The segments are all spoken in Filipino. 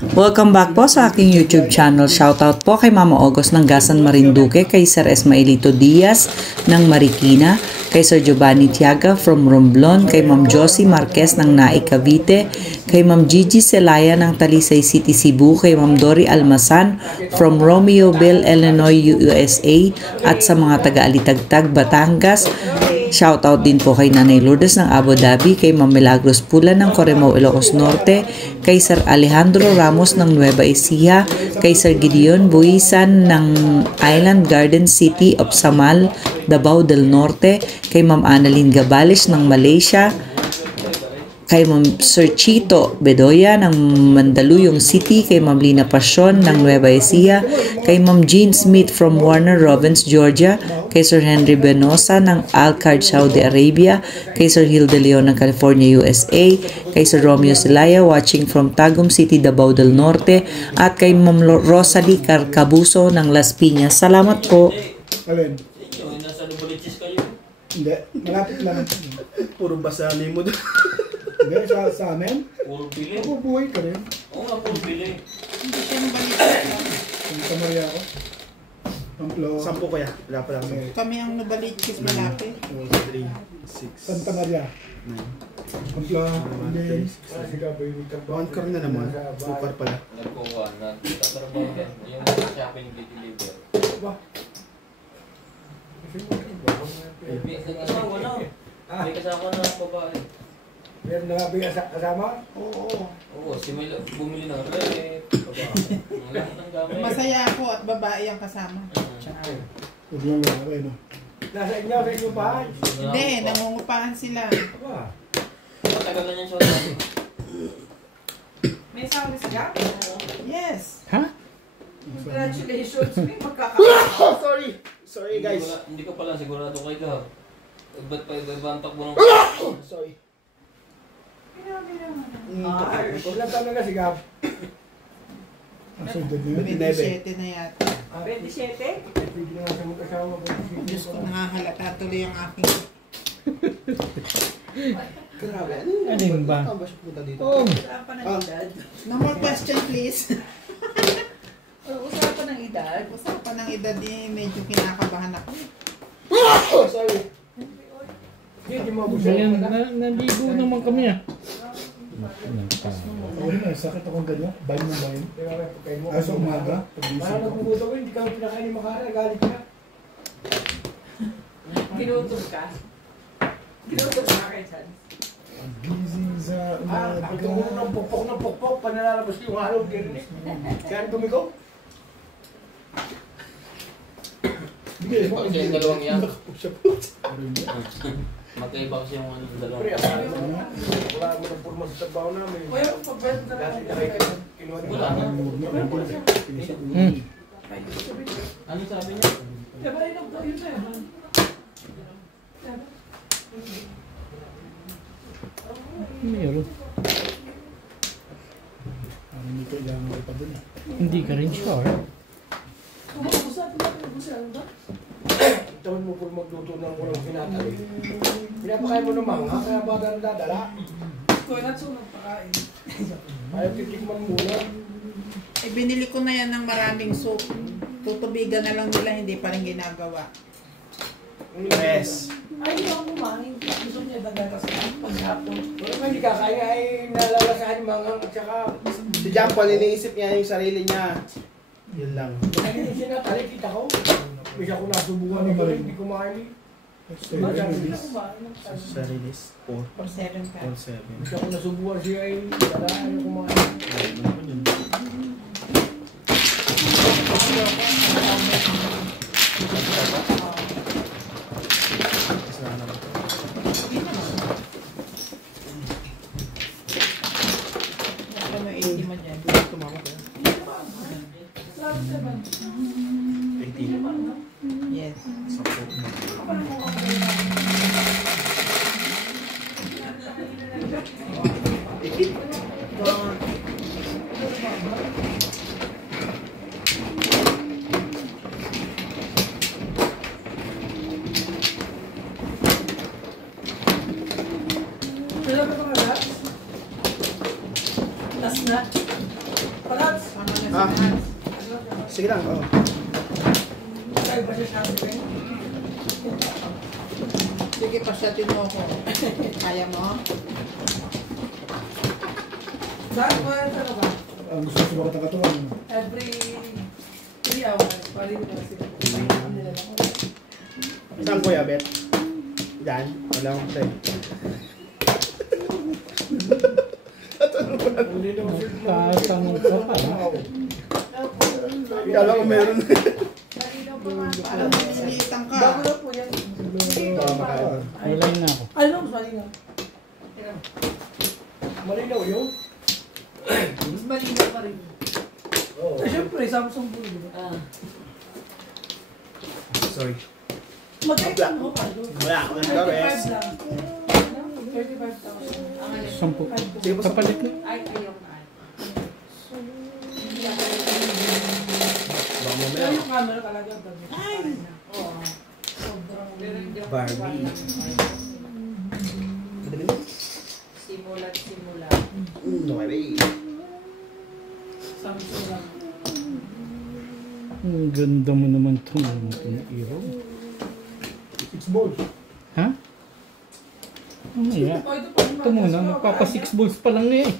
Welcome back po sa aking YouTube channel. Shoutout po kay Mama August ng Gasan Marinduque, kay Sir Esmaelito Diaz ng Marikina, kay Sir Giovanni Tiaga from Romblon, kay Ma'am Josie Marquez ng Naik Cavite, kay Ma'am Gigi Celaya ng Talisay City, Cebu, kay Ma'am Dory Almasan from Romeoville, Illinois, USA, at sa mga taga-Alitagtag, Batangas. Shoutout din po kay Nanay Lourdes ng Abu Dhabi, kay Ma'am Milagros Pula ng Corimao, Ilocos Norte, kay Sir Alejandro Ramos ng Nueva Ecija, kay Sir Gideon Buisan ng Island Garden City of Samal, Davao del Norte, kay Ma'am Annalyn Gabales ng Malaysia, kay Ma'am Sir Chito Bedoya ng Mandaluyong City, kay Ma'am Lina Pasyon ng Nueva Ecija, kay Ma'am Jean Smith from Warner Robins, Georgia, kay Sir Henry Benosa ng Alcard, Saudi Arabia, kay Sir Hilde Leon ng California, USA, kay Sir Romeo Celaya watching from Tagum City, Davao del Norte, at kay Ma'am Rosalie Carcabuso ng Las Piñas. Salamat po. Alin? Nasa Luboliches kayo? Hindi. Malapit lang. Puro basali mo doon. Hindi, sa amin? Puro bili. Ako buhay ka rin. Oo nga, puro bili. Hindi siya nabaliches. Santa Maria ako. Amplo. 10 kaya? Wala pa lang. Kami ang nabaliches malapit. 3, 6, Santa Maria. 9. Amplo. Hindi. On car na naman. Super pala. Nagkuha na. Tatrabaho yan. Yung shopping deliver. May kasama na. May kasama na ang babae. Meron na nga kasama? Oo, si Milo bumili ng rep. Ang lahat ng gamit. Masaya ako at babae ang kasama. Huwag lang nga ako, no? Nasa inyo, sa inyo bahay. Hindi, nangungupahan sila. Matagal na niyan siya. May asawa na sila? Yes. Congratulations, may magkakasama. Sorry guys. Hindi ko pala sigurado kay Gab. Ba't pa ibantak mo ng... Sorry. Ilang taon na nga si Gab? Ang sundan niya. 27 na yata. 27? Pwede na nga sa mag-asawa. Diyos ko, nakahalata tuloy ang aking... Grabe. Ano yun ba? Saan ba siya pupunta dito? Usapan ng edad. No more question, please. Usapan ng edad. Usapan ng edad medyo kinakabahan ako. Sorry. Hindi mo gusto. Naligo naman kami ah. Ako rin, sakit akong ganyan. Bayan ng bayan. Aso umaga. Pagising Parang ko. nagpupunta ko, hindi kami pinakain ni Makara. Galit ka. Ginutom ka. Ginutom ka kay Chan. Gising sa umaga. Pagtungo ng pukpok, panalalabas ko yung halong gerinig. Kaya tumigaw. Kasi yung dalawang yan. Magkaiba kasi yung ano, dalawang Pre, yan. wala mo ng purma sa trabaho namin. Kuya, pag-bed na Dati lang. nakikita, kinuha ni Wala na. Ano sabi niya? Diba inog daw yun sa'yo? Meron. Parang hindi kailangan ko pa dun. Hindi ka rin sure. Usapan natin ang gusto ba? Tawad mo puro magluto ng walang pinatali. Pinapakain mo ng mangha, kaya ba dadala? Kuya, natsunod pakain. Ayaw titikman muna. Eh, binili ko na yan ng maraming soup. Tutubigan na lang nila, hindi pa rin ginagawa. Yes. Ay, hindi ako kumain. Gusto niya dagal kasi paghapon. Wala pa hindi kakaya ay nalalasahan yung manghang at saka Si John Paul, iniisip niya yung sarili niya. Yun lang. kanina sinatali, kita ko. Bisa ko nasubukan Ano ito, ba rin? hindi kumain. Hindi ako kumain. Sarili is 4. For 7 ka. 7. Bisa ko nasubukan siya ay wala ayaw kumain. Ano, 80 man yan. Yes. Kailan ba ito nga? Last na? Ah. Sige lang, oh. Sige, pasyatin mo ako. Kaya mo? Saan mo yan sa ba? Ang gusto ko bakit ang katawan. Every 3 hours, pwede ko na sila. Mainam nila lang. Saan kuya, Bet? Diyan? Wala akong pre. Hindi naman sila. Tatanong ko pa. Kala ko meron. Malinaw pa nga. Alam mo, sinilitan ka. Bago na po yan. Wala na ako. Ano, mas malinaw. Malinaw yun. Mas malinaw pa rin. Oo. Siyempre, Samsung po, di ba? Sorry. Magkailan mo pa doon? Wala ako ng gawes. 35 lang. 35,000. Sampu. Sige po, Kapalit na. Ay, ayaw na. Baka Pero mamaya. yung camera talaga, ay! Oo. Sobrang Barbie. simula't simula. Okay. Samsung lang. Ang ganda mo naman itong ilaw. 6 balls. Ha? Mamaya. Oh, ito pa. Ito muna, magpapa 6 balls pa lang na eh.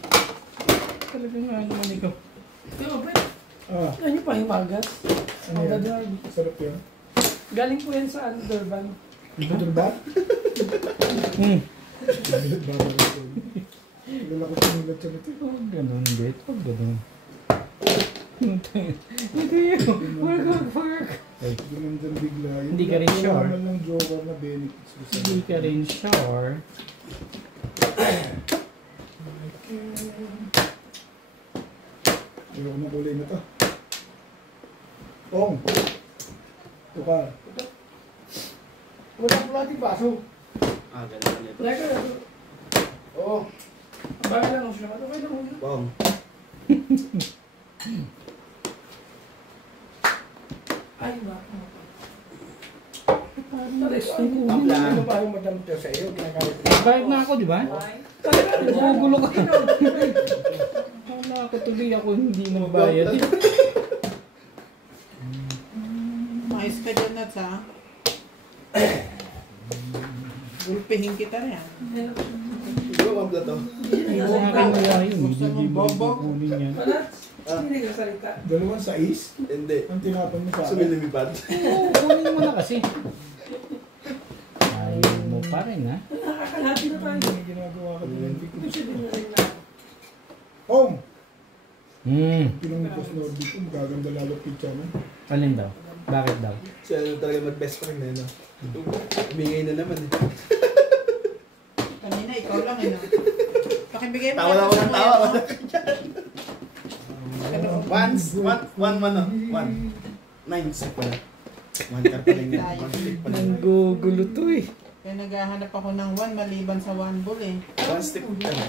Talagang ano naman ikaw. Yo, pwede. Ah, Ano yung pahimagas? ano Ang yan? dadrive. Sarap yan. Galing po yan sa Durban. Ano ba? Hmm. Wala ko sinulat sa nito. Huwag ganun, Bet. Huwag ganun. Hindi yun. Work. Ay, Ginandan bigla. Yun Hindi ka rin lang, sure? wala naman ng joker na benefits. hindi ka rin sure. Ayoko ng kulay na to. Ong! Tukar. Wala po natin baso. Ah, ganun ulit. Like, Oo. bago lang ako siya. Ano kayo lang muna? Bong. Ay, ba? Tapla. Ano ba yung madam to sa iyo? Ginagamit mo. Bayad na ako, di ba? Talaga, Gugulo ka. Wala ako tuloy ako hindi nagbayad. Mais ka dyan, Nats, ha? Gulpihin kita rin, ha? Hindi ko mabla to. Hindi ko nga kinuha yun. Gusto Hindi mong bobo? kunin yan. Wala. Hindi ka salita. Dalawang sais? Hindi. Ang tinapon mo sa akin. Sumilumipad. Oo, kunin mo na kasi. Ayaw mo pa rin ha. Nakakalati na tayo. May ginagawa ka din. Hindi ko. Ito siya din na rin na. Ong! Hmm. Boss Nordic ko, magaganda lalo picture mo. Alin daw? Bakit daw? Siya ano talaga mag-best friend eh, no? Bingay na naman eh. Kanina, ikaw lang, eh, no? Pakibigay mo Tawa lang ako ng tawa. One. 9 stick pala. 1 card pala yun. 1 stick pala. Nanggugulo to eh. Kaya naghahanap ako ng 1 maliban sa 1 ball, eh. 1 stick pala.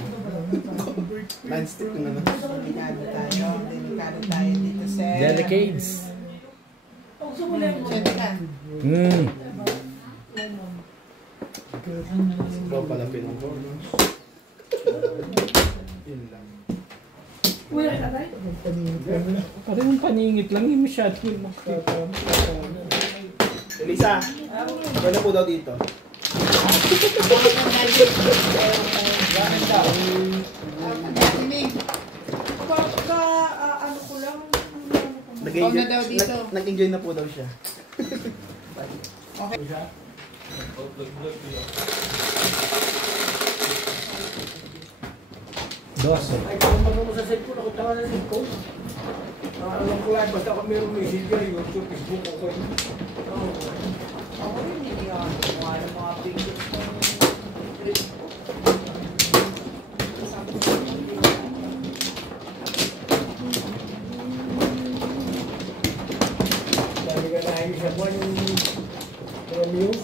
9 stick yung ano. Delikado tayo. Delikado tayo dito, sir. Delicades. Gusto mo lang. Siyempre ka. Hmm. Bro, pala pinong-bonus. Yun lang. Wala ka tayo. Ang paningit ka na. Parang yung paningit lang yung masyado yung Elisa, wala po daw dito. Pagka, ano ko lang, Nag-enjoy na daw dito. nag-enjoy na po daw siya. Doso. Ay, kung magano sa cellphone, ako tanga sa cellphone. Alam ko lang, basta kung mayroong messenger, YouTube, Facebook, ako yun. Ako rin, hindi ako kumuha ng mga pictures ng trip ko. Dami ka na sa buwan yung mga news.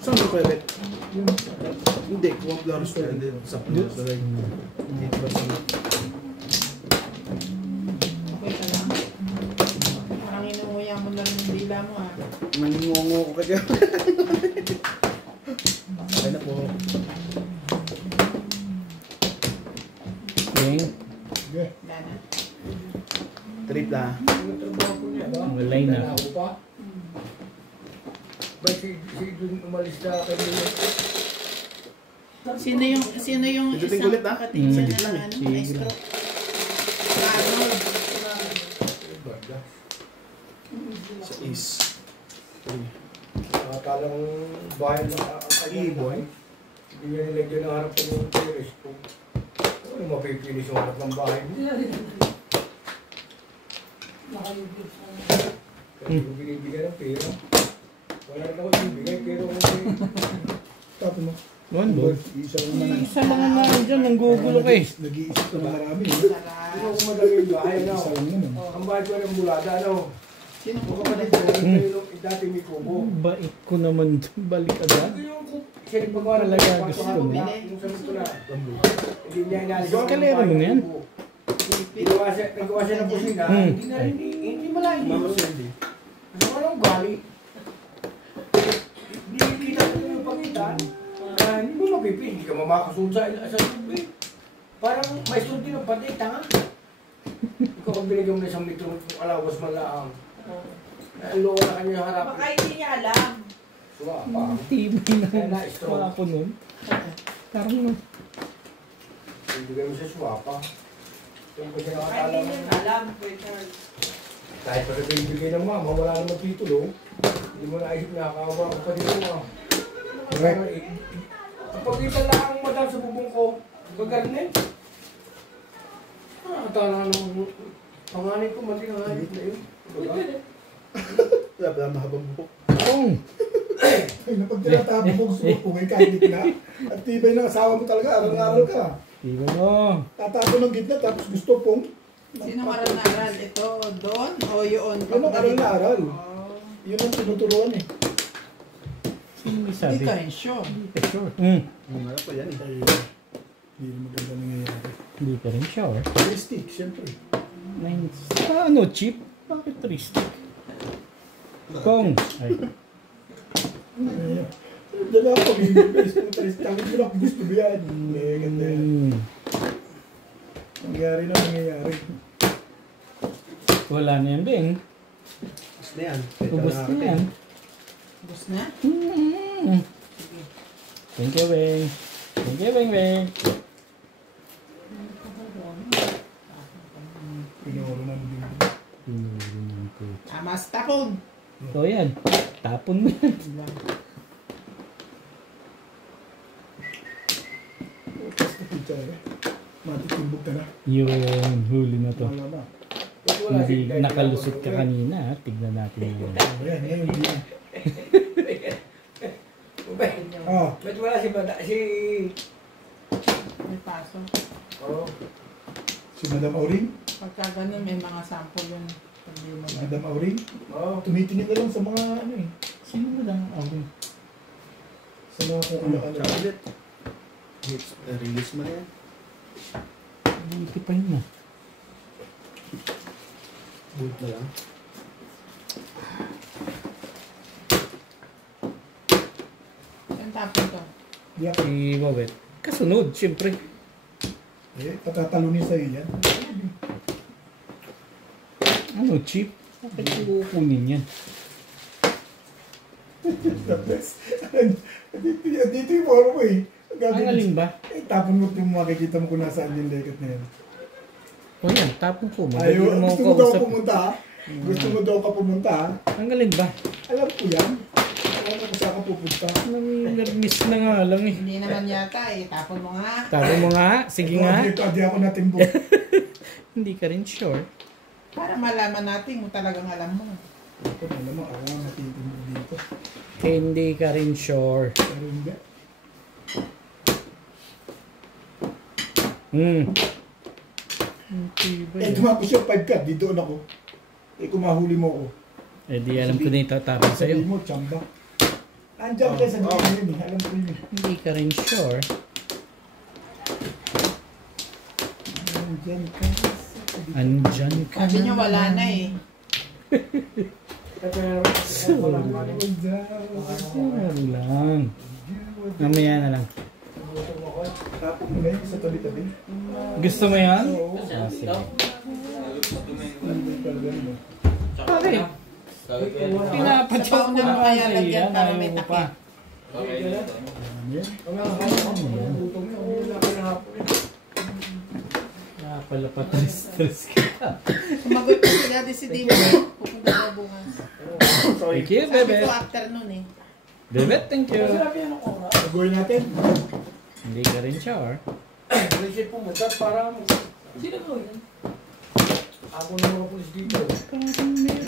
Saan mo pwede? Hindi, kung flowers ka, hindi. Sa flowers na rin. Dito ba sa... Okay ka lang. Parang inuuya mo lang yung dila mo, ha? Maningongo ko kaya. Okay na po. Beng. Sige. Wala na. Trip na. Yung trabaho ko niya, ba? Walay na. Ako pa. Ba, si Dun umalis na kay Milo. Sino yung Pidutin isang ulit, ha? kapatid niya Sige na lang. ano, Sige may lang. stroke? Arnold. Sa is. Nakalang bahay na ang kanya. Boy. Hindi niya nilagyan ng harap ng terrace ko. Ano mapipilis yung harap ng bahay mo? Kasi kung binibigyan ng pera, wala rin ako ibigay, pero kung Tapos mo. One ball. Isa lang naman. Isa lang na dyan, nanggugulo ka eh. Nag-iisip ka na marami. sino kung madami yung bahay, ano? Isa lang naman. Ang bahay ko ng bulada, ano? Sino Kung kapatid ko, yung dati may kubo. Bait ko naman balik agad. Siya nagpagawa ng Talaga, kwarto gusto nga, mo. yung sa gusto na. Hindi niya inalis. Eskalera mo na yan. Nagawa siya ng kusina, hindi malayo. Mama Sandy. Ano anong gali? Hindi kita ko yung pagitan. Hindi mo mapipil, hindi ka mamakasunod sa tubig. Parang may sunod din ang pati, tanga. Ikaw kung binigyan mo na isang metro, kung alawas man lang. Ang loko na kanya harap. Baka hindi niya alam. Suwa pa. Tibay Kaya na na-stroke. wala ko nun. Parang Ibigay mo sa suwapa. Yung ko siya Baka nakakala hindi niya alam, Kuya Charles. kahit pa sa binibigay ng mama, wala naman titulo. Hindi mo naisip na kakawa ko pa dito mo. Correct. Kapag kita lang ang madam sa bubong ko, gagarnin. Nakatala ng panganay ko, mali ang hanip na yun. Wala pa mahabang buhok. kung Ay, napagtinatapos mo gusto mo kung may kahit gitna. At tibay ng asawa mo talaga, aral-aral ka. Iba mo. Tatapon ng gitna, tapos gusto pong. Sino aral na aral? Ito, doon o yun? Ano aral na aral? Oh. Yun ang tinuturuan eh. Sino may Hindi sabi? ka rin sure. Hindi ka sure. Hmm. Ang harap ko yan eh. Ay, hindi na maganda nangyayari. Hindi ka rin sure. Realistic, siyempre. Ano, cheap? Bakit tristic? Kung. Ay. Ay, dala ako, bibis. Tawid mo lang kung gusto mo yan. Eh, ganda yan. Nangyari na nangyayari. Wala na yan, Beng. Tapos na yan. Ubus na yan. Bus na? Thank you, Beng. Thank you, Beng. Pinuro na din. Pinuri ng po. Amas tapon. So, yan. Tapon mo yan. Basta pizza eh. Matitimbog ka na. Yun, huli na to. Wala na. Hindi nakalusot ka kanina. Tignan natin yun. Ayan, ngayon hindi na. Ah, Ba't wala si Bada? May paso. Oo. si Madam Auring. Pagka ganun, may mga sample yun. Hindi mo na. Madam Auring. Oo. Tumitingin na lang sa mga ano eh. Sino mo lang ako? Sa mga kung ano-ano. Tsaka ulit. Release mo na yan. Buti pa yun ah. Boot na lang. Saan tapon to? Diyak. Si Wawet. Kasunod, siyempre. Eh, patatalunin sa'yo yan. Ano, cheap? Bakit ko kukunin yan? The best. Dito yung poro mo eh. Ang alin ba? Eh, tapon mo yung makikita mo kung nasaan yung lekat na yan. O yan, tapon ko. Ayaw, Magaling mo gusto ako mo daw kausap. pumunta ha? Gusto mo daw ka pumunta ha? Ang galing ba? Alam ko yan. Alam ko kung saan ka pupunta. Miss na nga lang eh. Hindi naman yata eh. Tapon mo nga. Tapon mo nga. Sige nga. Adi ako natimbog. Hindi ka rin sure. Para malaman natin kung talagang alam mo. Ako alam mo, ako nga matitimbog dito. Hindi ka rin sure. Pero hindi. Eh, tumapos yung 5 ka, di doon ako. Eh, kung mahuli mo ako. Eh di alam ko na yung tatapon sa'yo. Sabihin mo, tsamba. Andiyan ka sa gilid yun eh. Alam ko yun eh. Hindi ka rin sure. Andiyan ka. Andyan ka Sabi niyo wala na eh. Sure lang. Mamaya na lang. Kapag mo na yun, sa tabi-tabi. Gusto mo yan? Oo. Ah, sige. Okay. Pinapatok ko na Kaya kasi lagyan yan. para Ayaw may mo takip. pa. Pala pa stress ka. Sumagot ko si Daddy si Dima. Pupunta na bukas. Thank you, Sabi Bebet. ko afternoon eh. Bebet, thank you. Nag-goal natin. Hindi ka rin shower. Resip pumunta para sino ko yun? Ako na mga pulis dito.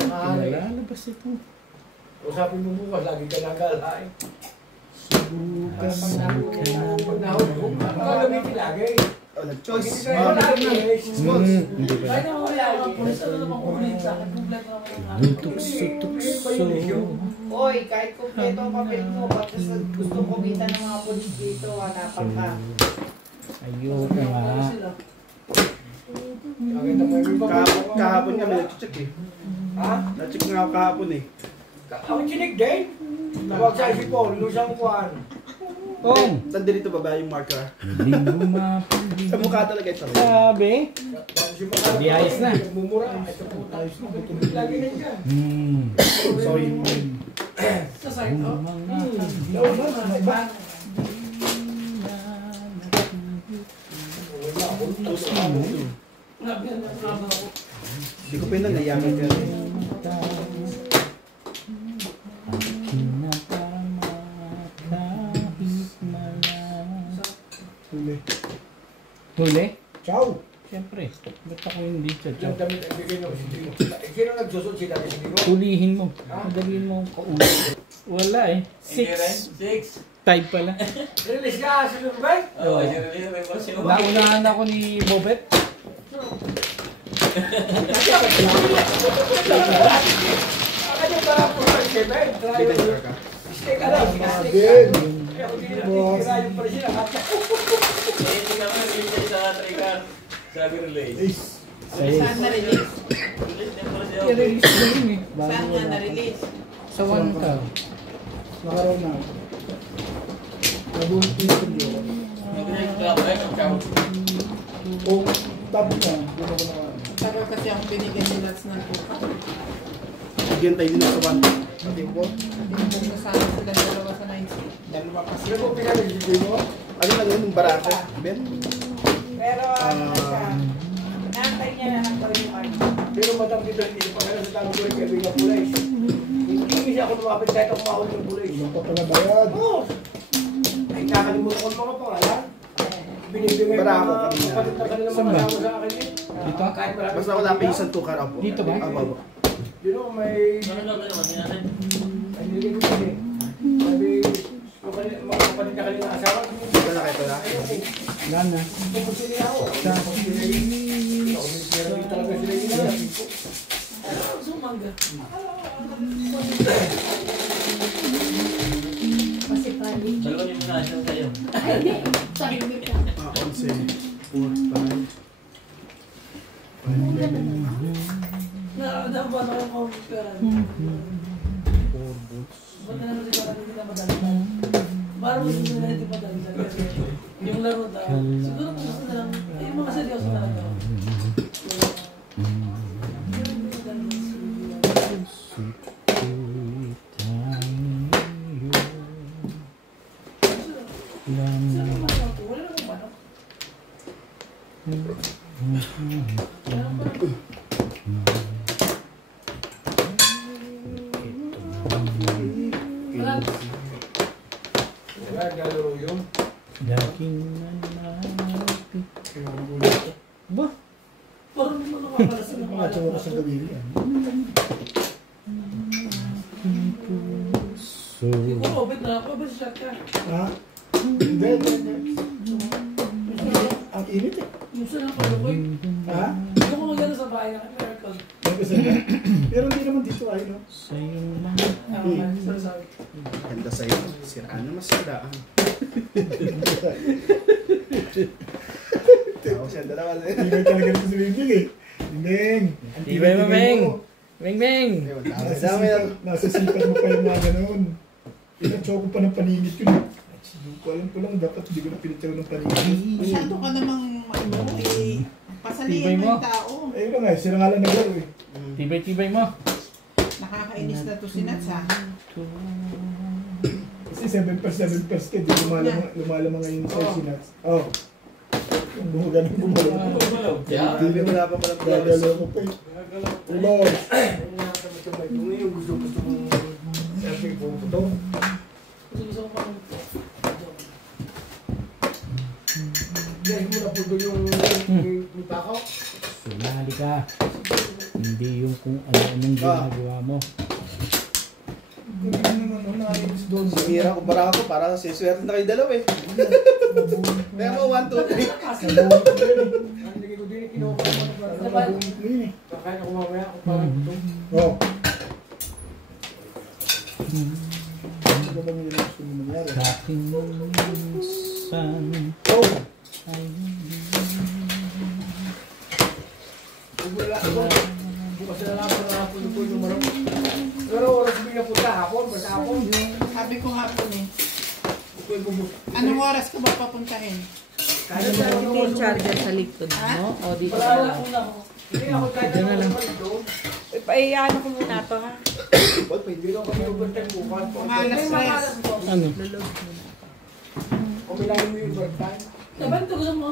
Lalabas ito. Usapin mo bukas, lagi ka nagalain. Subukan Pag nahuli ko, gagamitin lagi. Nag-choice. Hindi ba? Tukso. Hoy, kahit kumpleto ang papel mo, ba't gusto kumita ng mga pulis dito, hanapan ka. Ayoko nga. Kahapon nga may nag-check eh. Ha? Na-check nga ako kahapon eh. Ang chinig din. Tawag sa isipon, lusang kuhan. Tong! Saan dito baba yung marker? Hindi lumapit. Sa mukha talaga ito. Sabi? Di ayos na. Mumura. Ito po tayo. Lagi na dyan. Sorry. Sa side, oh. Hindi ko pinanayaman ka rin. Huli. Huli? Ciao! Siyempre. Ba't ako hindi Yung siya? damit ang bigay ng sindiko. Sino nagsusot sila ng sindiko? Hulihin mo. Madaliin mo kauli. Wala eh. 6. 6. Type pala. Release ka, sino ba? Oo, may boss yung Naunahan ako ni Bobet. Ano yung parang po sa Kevin? Stay ka lang. Again! Kaya kung hindi natitira yung pala sila. Hindi naman release sa trigger. Sabi release. Ace! Saan na-release? Release din pala siya. I-release ko yun eh. Saan nga na-release? Sa 1 ka. Nakaraw na. Nabuhin interview ako. Kung top na, hindi ako naka... Tagal kasi akong binigyan ni Lats ng pupa. Bigyan tayo din sa one. Pati po. Tinumbog na sana sila dalawa sa 90. Dalawa kasi. Sino po pinag-release mo? Ano lang yun, yung barako. Ben? Pero ano na siya, nakantay niya na ng yung ano. Pero matang dito, hindi pa kaya sa talo ko yung Kevin na pulis. Hindi kasi ako lumapit kahit ako mahuli ng pulis. Ilang pa pala bayad. Oo! Ay, nakalimutan ko ng mga pangalan. Binibigay Para ako mga kanina. kapatid na kanila Saan ba? mga kasama sa akin eh. Dito? Kahit marami. Basta wala pa yung tukar ako. Dito ba? Abo. You know, may... Ano naman yan natin? Ay, nilagay ko sabi. Sabi, mga kapatid na kanila asawa. Ito na kayo pala. Wala na. Pupunti niya ako. Pero talaga sila ginagawa. Dalawa yung muna siya sa'yo. 11, 4, 5. Yung laro daw. Siguro kung gusto na lang, yung mga seryoso talaga. Naglalaro yun. Laging nanapit. Ba? Parang naman nakakalas na Mga tsawa ka sa gawin yan. So, siguro, bet na ako, bet shot ka. Ha? Hindi, hindi. Ang init eh. Yung sa lang pala ko, Ha? hindi ko magana sa bahay na kami aircon. Pero hindi naman dito ay, no? sa'yo lang. Sabi. Ganda sa'yo. Siraan na masiraan. Ako siya dalawa. Hindi ba talaga ito si Bingbing eh? Bingbing! ang Di ba yung mameng? mo. Beng beng! Nasa sipat mo pa yung mga ganun. Ilang choco pa ng paningit yun. Alam ko lang, dapat hindi ko na pinitsaw ng paligid. Masyado ka namang pasalihan mo yung tao. Ayun na nga, sila nga lang naglaro eh. Tibay-tibay mo. Nakakainis na to si Nats ha. Kasi 7 per skid, lumalamang ngayon sa sinats. Oh. Yung buhugan ng bumalo. Hindi mo wala pa palang Gagalaw ko pa eh. Ulos! Yung gusto mong selfie po ito. Gusto ko pa ng Yes, mo na po doon yung takaw. Sumali ka. Hindi yung kung ano-anong ginagawa mo. Sumira ko para ako, para siswerte na kayo dalawa eh. Kaya mo, 1, 2, 3. Nalagay ko din, kinuha ko naman para kakain ako mamaya ako parang ito. Oh. Ano ba bang yung gusto mo mangyari? Sa aking minsan Oh! ay Bukas na lang ako yung marami. Pero oras sabi na punta hapon, basta hapon. Sabi ko hapon eh. Anong oras ka ba papuntahin? Kaya Dito yung charger sa likod mo. O, dito wala ka na lang. una ko. Hindi ako kahit ano lang ito. Ano ko muna to, ha? Ba't pa Hindi na kami overtime bukas. Mga alas 3. ano? Kumilahin mo yung overtime. Laban to, gusto mo?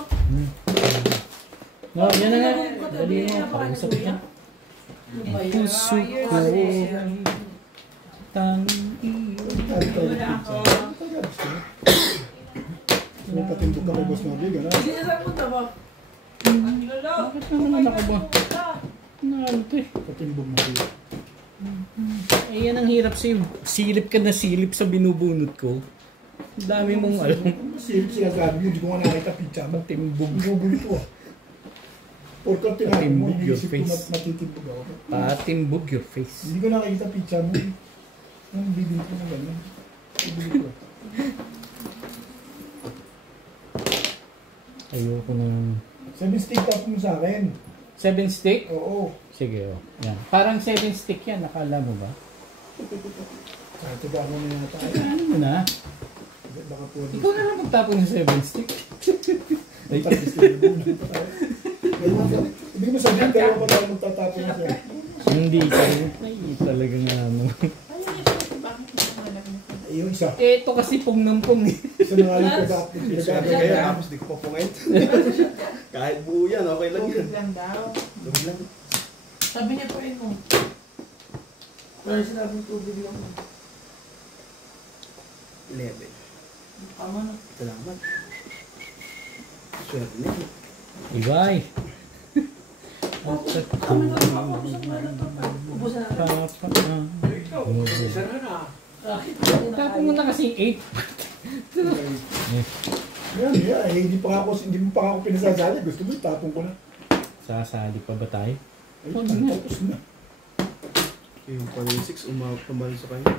No, yan na nga. Dali mo. Pag-usap ka. Puso ko tanging iyo. May patimbok ka kay Boss Nobby, gano'n? Hindi na sa punta ba? Bakit naman ako ba? Nalito eh. Patimbok mo kayo. Eh, yan ang hirap sa'yo. Silip ka na silip sa binubunot ko. Ang dami mong alam. Silip sinasabi mo, hindi ko nga nakita pizza mo. Timbog. Binubulto ah. Porka tinahin mo, Patimbog your iniisip ko face. matitimbog ako. Patimbog your face. Hindi ko nakikita pizza mo. Ang bibig ko na gano'n. Bibig ko. Ayoko na. 7 stick top mo sa akin. 7 stick? Oo. Sige, oh. Yan. Parang 7 stick yan. Nakala mo ba? Katiga mo na yata. Ano mo na? Baka po. Ikaw na lang magtapon ng 7 stick. Ay, Ibig mo sabihin, dalawa pa tayo magtatapon na siya. hindi ka. Ay, talaga nga ano. Yung isa. Eh, ito kasi pong ng pong eh. Isa na nga lang Swerte pinag-aaral kayo, kaya. tapos di ko pa pungit. Kahit buo yan, okay lang yan. Tubig lang daw. Lubig lang. Sabi niya pa rin mo. Pero sinabing tubig lang mo. 11. Tama na. Salamat. Swerte na yun. Ibay. Tama na. Ubusan na. Isa na na. Tapon mo na kasi 8. Yan, hindi mo pa ako pinasasali. Gusto mo, tapon ko na. Sasali pa ba tayo? Ay, tapos na. Yung pang 6, umawag sa kanya.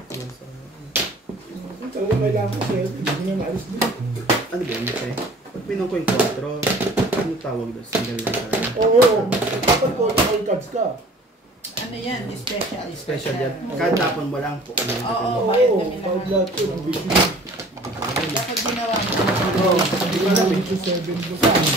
Talagang kailangan ko siya. Hindi ko na naalis din. Ano ba yun kayo? Pag pinuha ko yung 4, ano tawag doon? Single lang talaga. Oo. Dapat po, all cards ka. Ano yan? Special. Special yan. Kahit tapon mo lang po. Oo, bayad Oo, kami pag lahat. lahat ko, ang vision. Dapat ginawa mo. Oo, hindi ko alam, 7 ko sa amin.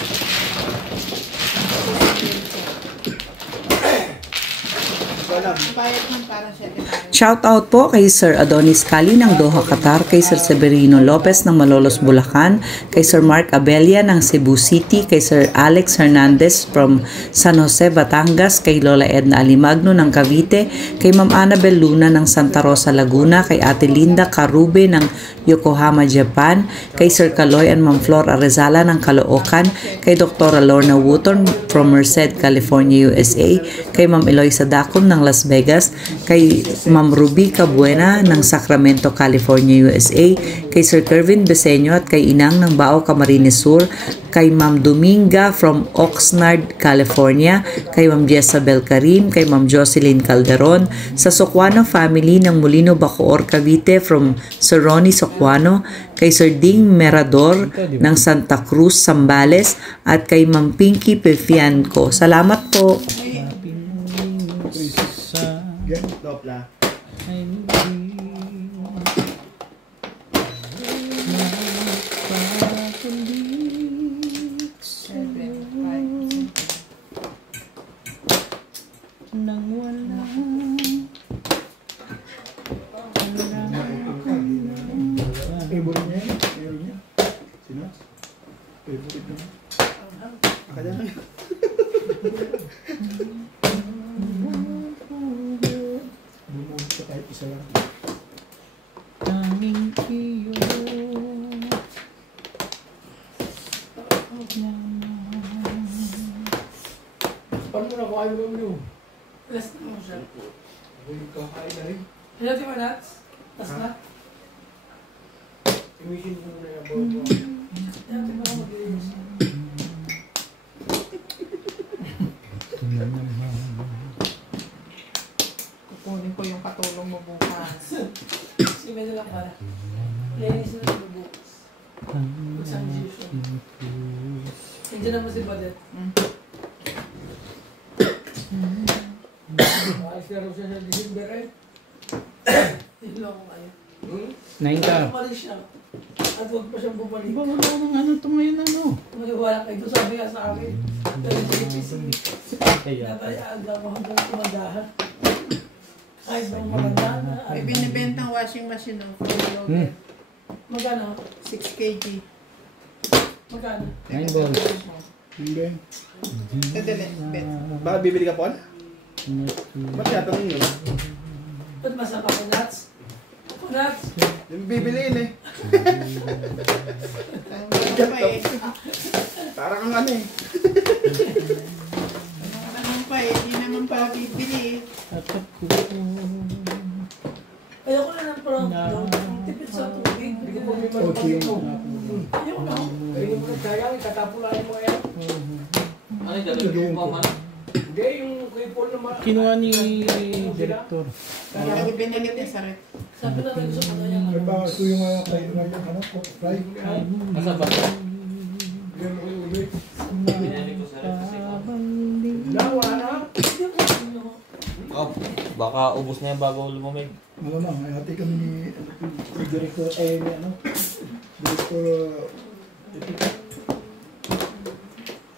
Bayad man parang 7. Shoutout po kay Sir Adonis Cali ng Doha, Qatar, kay Sir Severino Lopez ng Malolos, Bulacan, kay Sir Mark Abella ng Cebu City, kay Sir Alex Hernandez from San Jose, Batangas, kay Lola Edna Alimagno ng Cavite, kay Ma'am Annabel Luna ng Santa Rosa, Laguna, kay Ate Linda Carube ng Yokohama, Japan, kay Sir Kaloy and Ma'am Flor Arezala ng Caloocan, kay Dr. Lorna Wooton from Merced, California, USA, kay Ma'am Eloisa Dacom ng Las Vegas, kay Ma'am Ruby Cabuena ng Sacramento, California, USA, kay Sir Kervin Beseño at kay Inang ng Bao, Camarines Sur, kay Ma'am Dominga from Oxnard, California, kay Ma'am Jezabel Karim, kay Ma'am Jocelyn Calderon, sa Socuano family ng Molino, Bacoor, Cavite from Sir Ronnie Socuano, kay Sir Ding Merador ng Santa Cruz, Zambales, at kay Ma'am Pinky Pefianco. Salamat po. Dopla. Favorite naman. Kaya na. Bumulit ka kahit isa lang. Tanging iyo. Paano mo na kuhain mo yun? Last na mo siya. Ako yung kakain na rin. Hilati mo nuts? Last na? Imisin mo na yung bobo. Hilati mo na mag-iinis na. Kukunin ko yung katulong mo bukas. Si Medyo lang para. Lenis na lang bukas. Examination. Nandiyan naman si Badet. Ayos na raw siya sa December eh. Hindi ako kayo. 9 ka. Bumalik siya. At huwag pa siyang bumalik. Ba, wala nang ano to ngayon ano. Maniwala kayo. Doon sabi nga sa akin. Pero JPC. Kaya. Nataya mo hanggang tumandahan. Kahit bang maganda na. May binibentang washing machine ng Flowloader. Magkano? 6 kg. Magkano? 9 balls. Hindi. Dadali, bet. Baka bibili ka, Paul? Ba't yatanong yun? Ba't masama ko nuts? Ako nuts? Yung bibiliin eh. Ano pa eh. Parang ang ano eh. Ano pa eh. Hindi naman pa bibili eh. Ayoko na ng prompt. Tipid sa tubig. Hindi ko po may Okay yung Ayoko na. Kaya mo nagsayang, itatapulahin mo yan. Ano yung dalawa pa man? Hindi, yung kay Paul naman. Kinuha ni Director. Kaya binili niya sa rep. Sabi na tayo gusto ko na yan. may mga ito yung mga kayo na yung ano, fry. Nasa ba? Hindi mo kayo ulit. Binili ko sa rin kasi Lawa na. Hindi ako gusto. oh, baka ubos na yan bago lumamig. Malamang, ay hati kami ni Director, ni ano, Director,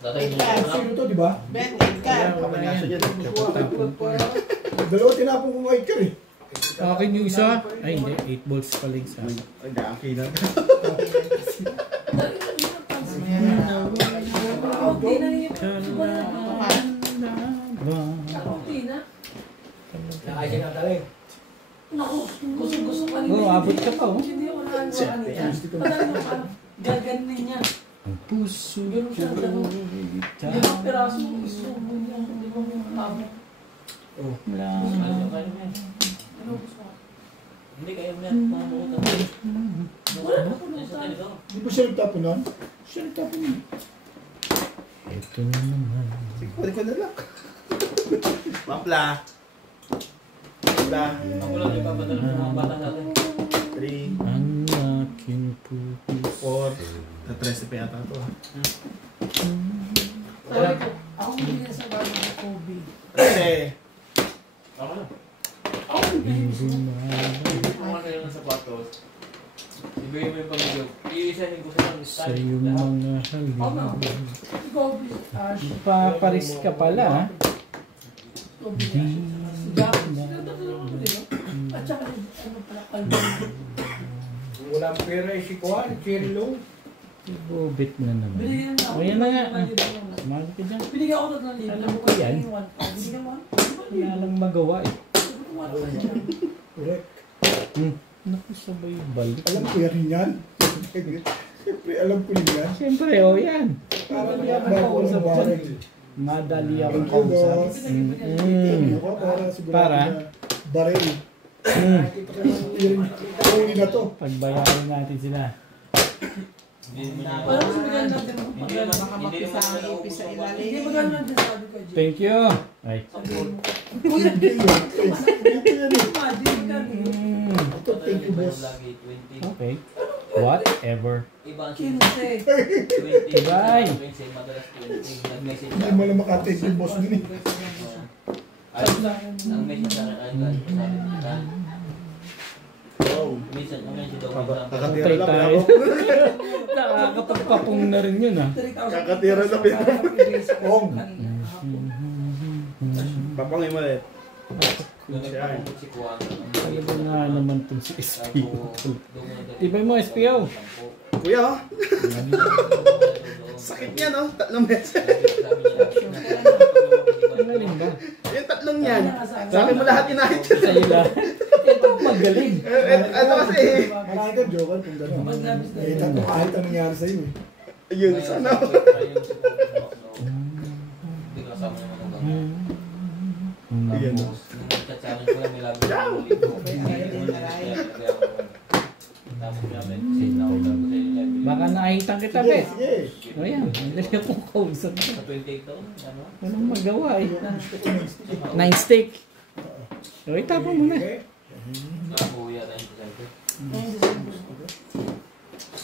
Datay Wait niyo lang. na. sino to, di ba? Bet, ka. Kapanyaso dyan. Dalawa tinapon ko kay Ker eh. Akin yung isa. Ay hindi, 8 balls pala yung isa. Ay, gaki na. Hindi na niya. Hindi na. Nakaya siya natalin. Naku, gusto pa Oh, abot ka pa oh. Hindi ako na kanina. Madali mo pa. Gaganin niya. Ang puso Ganun siya, ganun. Limang piraso, isubo niya. Limang tama. wala. Ano gusto ko? Hindi kayo na mamutan. Wala na po Nasa tayo dito. Di ba siya nagtapon nun? Siya nagtapon nun. Ito na naman. Kunin ko na lang. Pampla. Pampla. Ako lang yung papadala ng mga bata natin. 3, Ang aking puso. 4. Na-13 pa yata ito. Sabi ko, ako hindi na sa bago ng Kobe. 13. Ako na. Ako hindi na sa Kung ano yung sapatos, ibigay mo yung pamilyo. Iisahin ko sa ng Sa style. iyong mga halina. Kobe. Ash. Paparis ka pala ha? Kobe. Jack. At saka, ano pala, kalbon. Kung walang pera eh, si Kuan, Cherry Low. Bobit na naman. Binigyan na ako. O yan na nga. Binigyan Mahal ka dyan. ako ng libre. Alam ko yan. Binigyan mo. Wala lang magawa eh. Correct. Naku, sabay balik. Alam ko yan yan. Siyempre, alam ko rin yan. Siyempre, o yan. Parang yan, bago ko ng baril. Madali ang Thank you, kausap. boss. Ako para sigurado Para? na baril. Uli na to. Pagbayaran natin sila. Wala ko sabihan natin. Hindi naman, Baka hindi naman makisama naubos ipis sa ko. Hindi ilalim. maganda natin sabi ko. Jay. Thank you. Ay. Sabihin mo. Thank you. Thank you yan eh. Imagine ka. Ito, thank you, boss. Lagi 20. Okay. Whatever. Iba ang 15. 20. Bye. Madalas 20. Nag-message Hindi ako. mo lang makatake yung boss dun eh. Ay, ang message sa akin ay sabi nila. Minsan, ang message daw. Kakatira Patay lang. tayo. Ako. Nakakapagpapong na rin yun ah. Kakatira lang yun. Ong. Papangay mo ulit. Nagpapunod si Juan. Ano ba nga naman itong si SPO? Tibay mo SPO. Kuya, oh. yan oh, 3 beses. Ang galing ba? Yung 3 yan. Sabi mo lahat inahit yun. Sa'yo lang. Ito magaling. Ano kasi eh. Malaki ka, joke kung gano'n. Eh, tatlo kahit ang nangyari sa'yo eh. Ayun, sana. Ayan o. Baka nakita kita, Sige, Bet. sige. O yan, hindi akong kausap ka. Walang magawa eh. 9 steak. O, itapon mo na.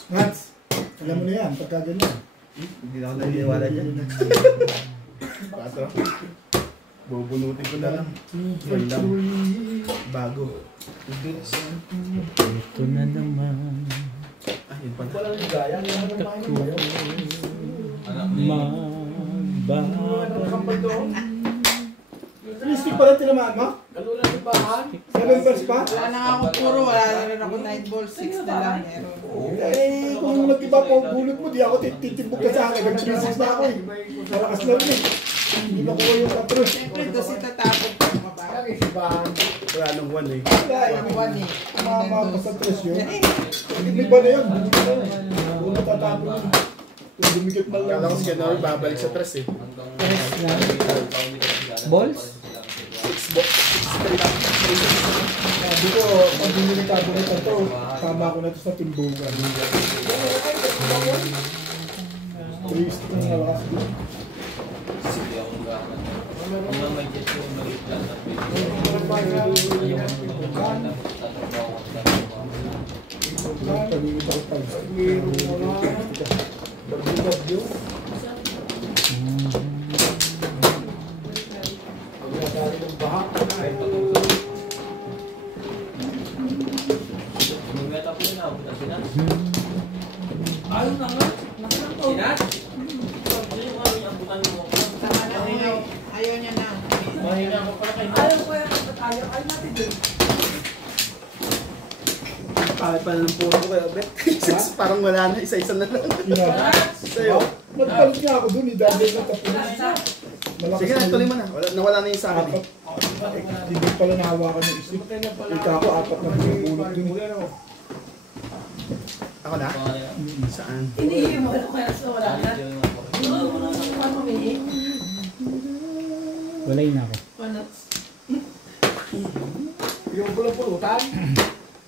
Mats, alam mo na yan, pagka ganyan. Hindi na ako naniniwala dyan. 4. Bubunutin ko na lang. Yan lang. Bago. Ito na naman. Yun pa. Walang ligaya, walang ligaya. Magbaba. Realistic pa lang tinamaan mo? Kalulan yung bahan. 7 balls pa? Wala na nga ako puro, wala na rin ako 9 balls, 6 na lang meron. Eh, kung nag-iba po ang bulot mo, di ako titimbog ka sa akin. Nag-3-6 na ako eh. Marakas lang eh. Hindi ba ko yung patro? Siyempre, doon tatapog ko mababa. Lagi si bahan. Wala nung 1 eh. Wala eh. Ang one eh. Mama sa tres yun. Hindi ba na yun? Kung natatapon yun. Kung dumikit man lang. Kala ko si Kenori babalik sa 3 eh. Balls? Sabi ko, pag dinilikado na ito, tama ko na ito sa timbugan. 3 stick na lakas doon. Paligid ako pa. Bagyo-bagyo. Pagkakali ng baha. Ayaw na nga. Sinat? Tama na, ayaw niya na. Ayaw ko yan. Ayaw natin din. Pangit pa na ng puro ko kaya, Bet. Parang wala na, isa-isa na lang. Sa'yo. Magpalit nga ako dun, idabay na tapos. Sige na, tuloy mo na. Nawala na yung sa akin eh. Hindi pala nahawakan ng isip. Ika ako, 4 na pinabulot dun. Ako na? Saan? Iniihi mo. Ano kaya sa wala na? Ano mamamihi? Walay na ako. Ano? Yung pulutan.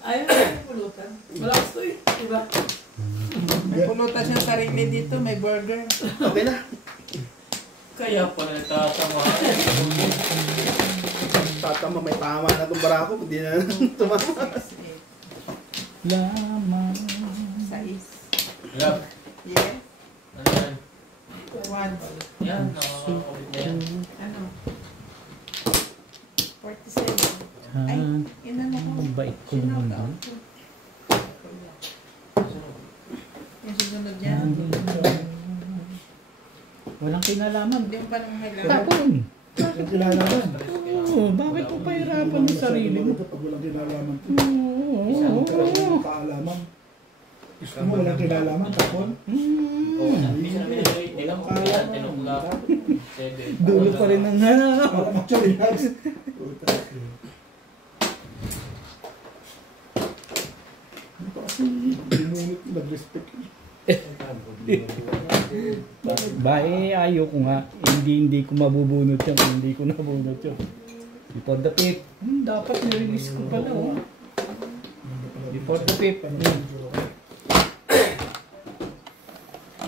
Ayaw na yung pulutan. Wala gusto eh. Diba? May pulutan siya sarili dito, may burger. Okay na. Kaya pala nagtatama. Tatama, may tama na itong barako. Hindi na tumama. Lamang. 6. Love. Yes. Ano yan? 1. Yan, nakakakabit na yan. Ano? 47. Ay, inan ako. Ang bait ko naman. Yung susunod niya. Walang kinalaman. Hindi mo pa nang kailangan. Tapon. Yung kinalaman. Oo, bakit mo pahirapan yung sarili mo? Pag walang kinalaman. Oo. Walang kaalaman. Gusto mo walang kinalaman, tapon. Oo, hindi siya namin nag-rate. Tingnan mo kung yan, tinong ko lang. 7. Dulo pa rin ang hanap. Parang actually, kasi bumunot nag-respect. Bae, ayoko nga. Hindi ko mabubunot yun. Hindi ko nabunot yun. Before the pip. Dapat nirelease ko pala. Oh. Before the pip.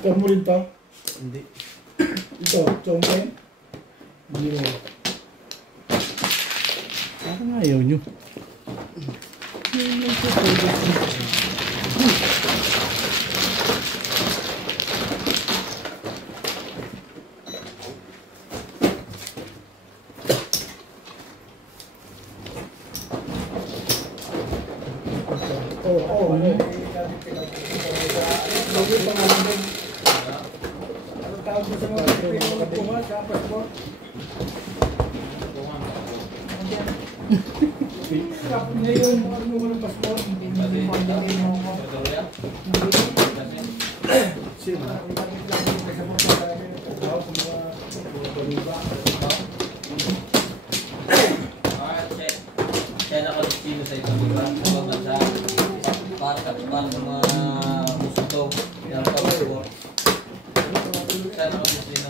Ito mo rin to? Hindi. Ito, chongpen? Hindi mo. Parang ayaw nyo. Oo. Lagi pa nga naman. Anong tawag mo sa mga pinunod sa passport? Ngayon, ano mo ng passport? Pati, Hindi mo ako. Victoria? Sino ba? Kasi mo pa talaga yung tao sa mga baliba. Siya nakadestino sa ito, di ba? Sa para ng mga gusto ng pag-support. Siya nakadestino.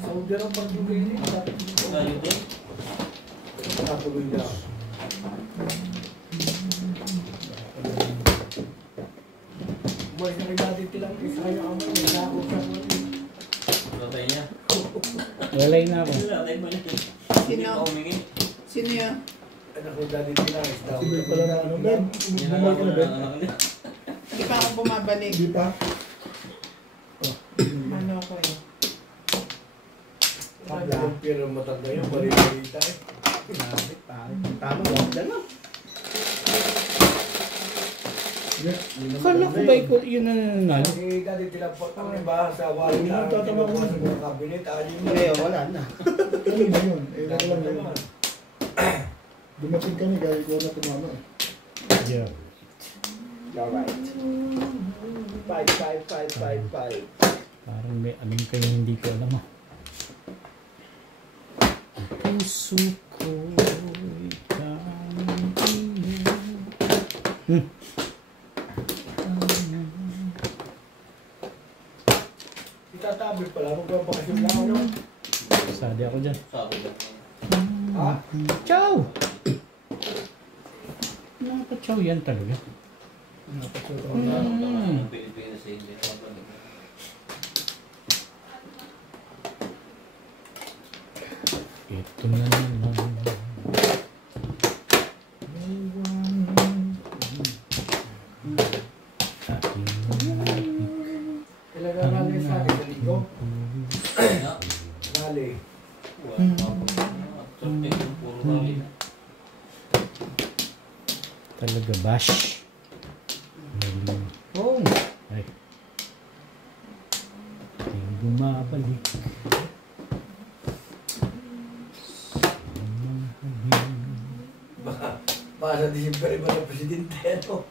Saudi ang pag-ibig niya. Ngayon din. Nakatuloy niya. Buhay na rin natin tilang isa kayo amay. May nako sa mga. Latay niya. Walay na ako. Latay mo niya. Sino? Humingi. Sino yun? Anak ni daddy tilang. Sabi pala na ano, Ben, bumalik ka na, Ben. Hindi pa ako bumabalik. Hindi pa. Ano ko eh. Pero matanda yun. Balik-balita eh. Tama mo, gano'n. Kala ko ba yun na nanalo? Kasi daddy tilang po. Ang iba sa wali na. Tatama ko Sa mga kabinet. Ayun mo. Ngayon, wala na. Ano ba yun? Eh, wala lang yun. Dumating kami, gaya ko na tumama eh. Yeah. Alright. 5. Parang may alam kayo hindi ko alam ah. Puso ko'y kanina. Itatabi pala. Magpapakasyon na ako. Sadi ako dyan. Sabi lang. Ha? Ciao! Nakaka-ciao yan talaga. Ang Pilipinas sa India. Ito na naman. Ilan na rally sa akin sa linggo? Rally. Talaga bash. Oh! Ay. Yung bumabalik. Baka sa Disyembre ba ng presidente, ano?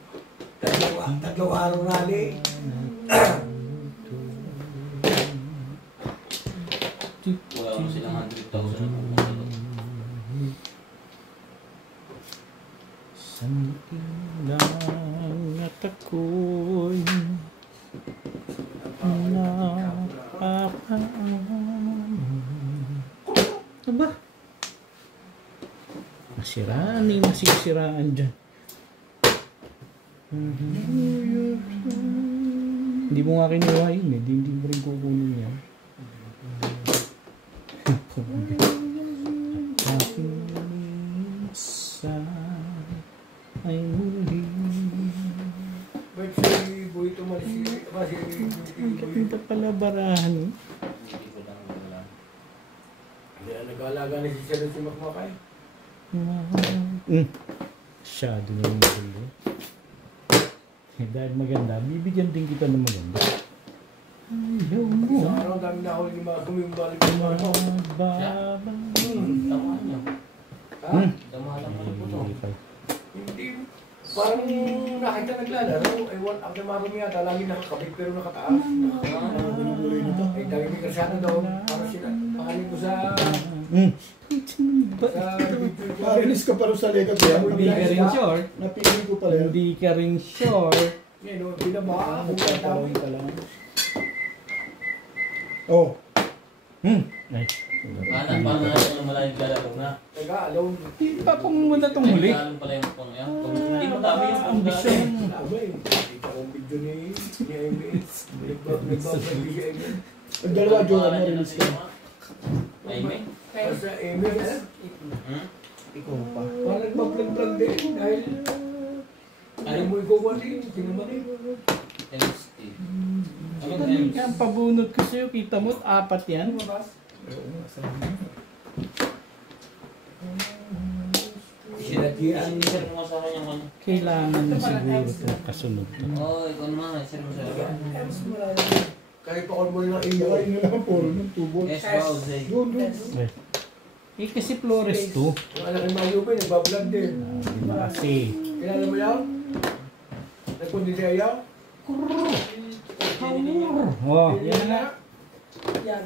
Tatlong araw rally. Wala ko silang 100,000 na pumunta doon. Santilang at ako'y napapaan. Aba? Masiraan eh, masisiraan dyan. Hindi mo nga kinuha yun eh, hindi mo rin kukunin yan. Aking isa ay muli. Ba't si Boy tumalis Ang kapinta pala barahan. Hindi ko lang wala. Hindi na nag-aalaga na si Sir si Makmakay. Masyado na yung magulo. Dahil maganda, bibigyan din kita ng maganda. Ayaw mo. Sa araw dami na ako yung mga kumimbalik ng mga ako. Tama niyo. Ha? Tama lang pala po to. Hindi. Parang nakita naglalaro. Ewan, ang marumi yata, lagi nakakabit pero nakataas. Ay, dami may kasyano daw. Para sila, pakanin ko sa... Parilis ka pa rin sa legat yan. Hindi ka rin sure. Napili ko pala yan. Hindi ka rin sure. Yan o, binaba ako sa tao. Oh. Ay. Paano natin ang malayang galaro na? Taga-alone. Hindi pa pong muna itong huli. Nagkakalong pala yung pang yan. Hindi mo dami yung pang Ambisyon. Aba eh. Kita kong video ni Amy. Nagbabagi si Amy. Ang dalawa, Joe, na release ka. Amy? Sa Amy, Ikaw pa. parang nagbablog-vlog din. Dahil, ano mo ikaw din? Sino man eh? MST. Ang pabunod ko sa'yo, kita mo, 4 yan. Sinatian. Share mo sa kanya ano. Kailangan na siguro ito kasunod to. Oo, ikaw naman. Share mo sa kanya. Kahit pa mo lang Kaya iyo. yun lang, puro ng tubo. Yes, wow, Zay. Doon. Eh kasi Flores to. Yung anak ni Mario pa, nagbablog din. Hindi na kasi. Kilala mo yan? Nagkundi siya yan? Power! Oh, yan na. Yan.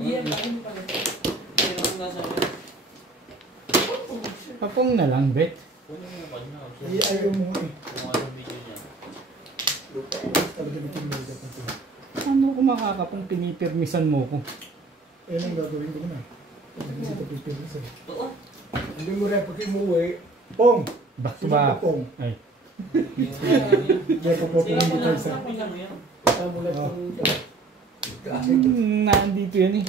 Yan, hindi pa rin. Papong na lang, bet. Ayaw mo eh. Talaga bitin mo dapat ito. Ano kung makakapong pinipirmisan mo ko? Ayun ang gagawin ko na. Hindi ito pipilisan. Hindi mo rin pag umuwi. Pong! Back to Sino ka, back. Pong? Ay. Hindi ko po pinili ka isa. Nandito yan eh.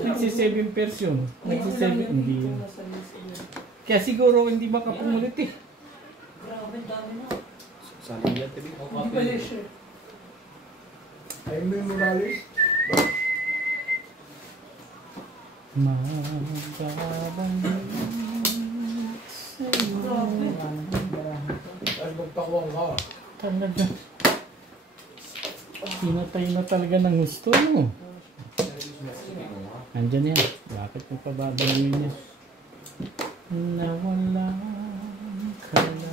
Nagsi-7 person. Nagsi-7. Hindi yun. Kaya siguro hindi makapumulit eh. Grabe, dami na. Saling yan, tabi. Hindi pa rin siya. Ayun mo yung Morales. Magabang sa'yo. Tapos magpakuwang ka. Talaga. Pinatay na talaga ng gusto mo. Andyan yan. Bakit mo pa babaluin yan? Nawala ka na.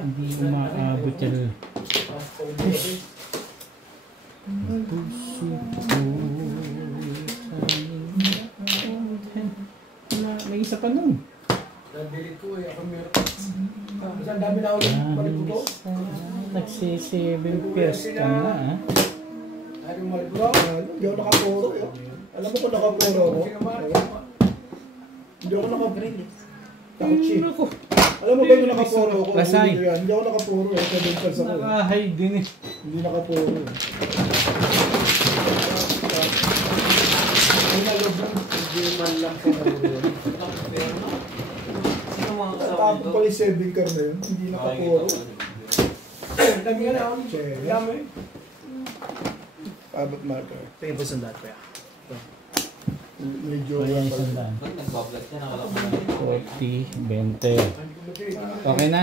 Hindi umaabot yan. Puso ko. May isa pa nun. Nabilit ko eh. Ako meron. Tapos ang dami na ulit. Balik ko. Nagsi-7 pairs ka na ah. Ayun malik ko. Hindi ako nakapuro eh. Alam mo kung nakapuro ako? Hindi ako nakapuro. Takot siya. Alam mo ba yung nakapuro ako? Lasay. Hindi ako nakapuro eh. Sa dentals ako eh. Nakahay din eh. Hindi nakapuro eh. Ay nalog lang. Hindi man lang po nalog. Sino mga kasama Tapos dito? pala yung 7 car na yun. Hindi nakapuro. Dami nga na ako. Cherry. Dami. Abot marker. Tingin po sandal ko yan. Medyo Kaya isang daan. Ba't nagbablog siya? Nakala ko na. 40, 20. Okay na?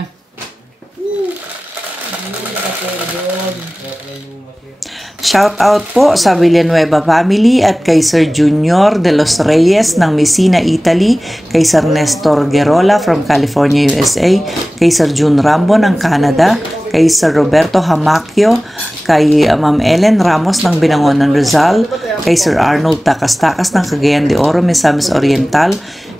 Shout out po sa Villanueva family at kay Sir Junior de los Reyes ng Messina, Italy, kay Sir Nestor Gerola from California, USA, kay Sir June Rambo ng Canada, kay Sir Roberto Hamacchio, kay Ma'am Ellen Ramos ng Binangonan, Rizal, kay Sir Arnold Takas-Takas ng Cagayan de Oro, Misamis Oriental,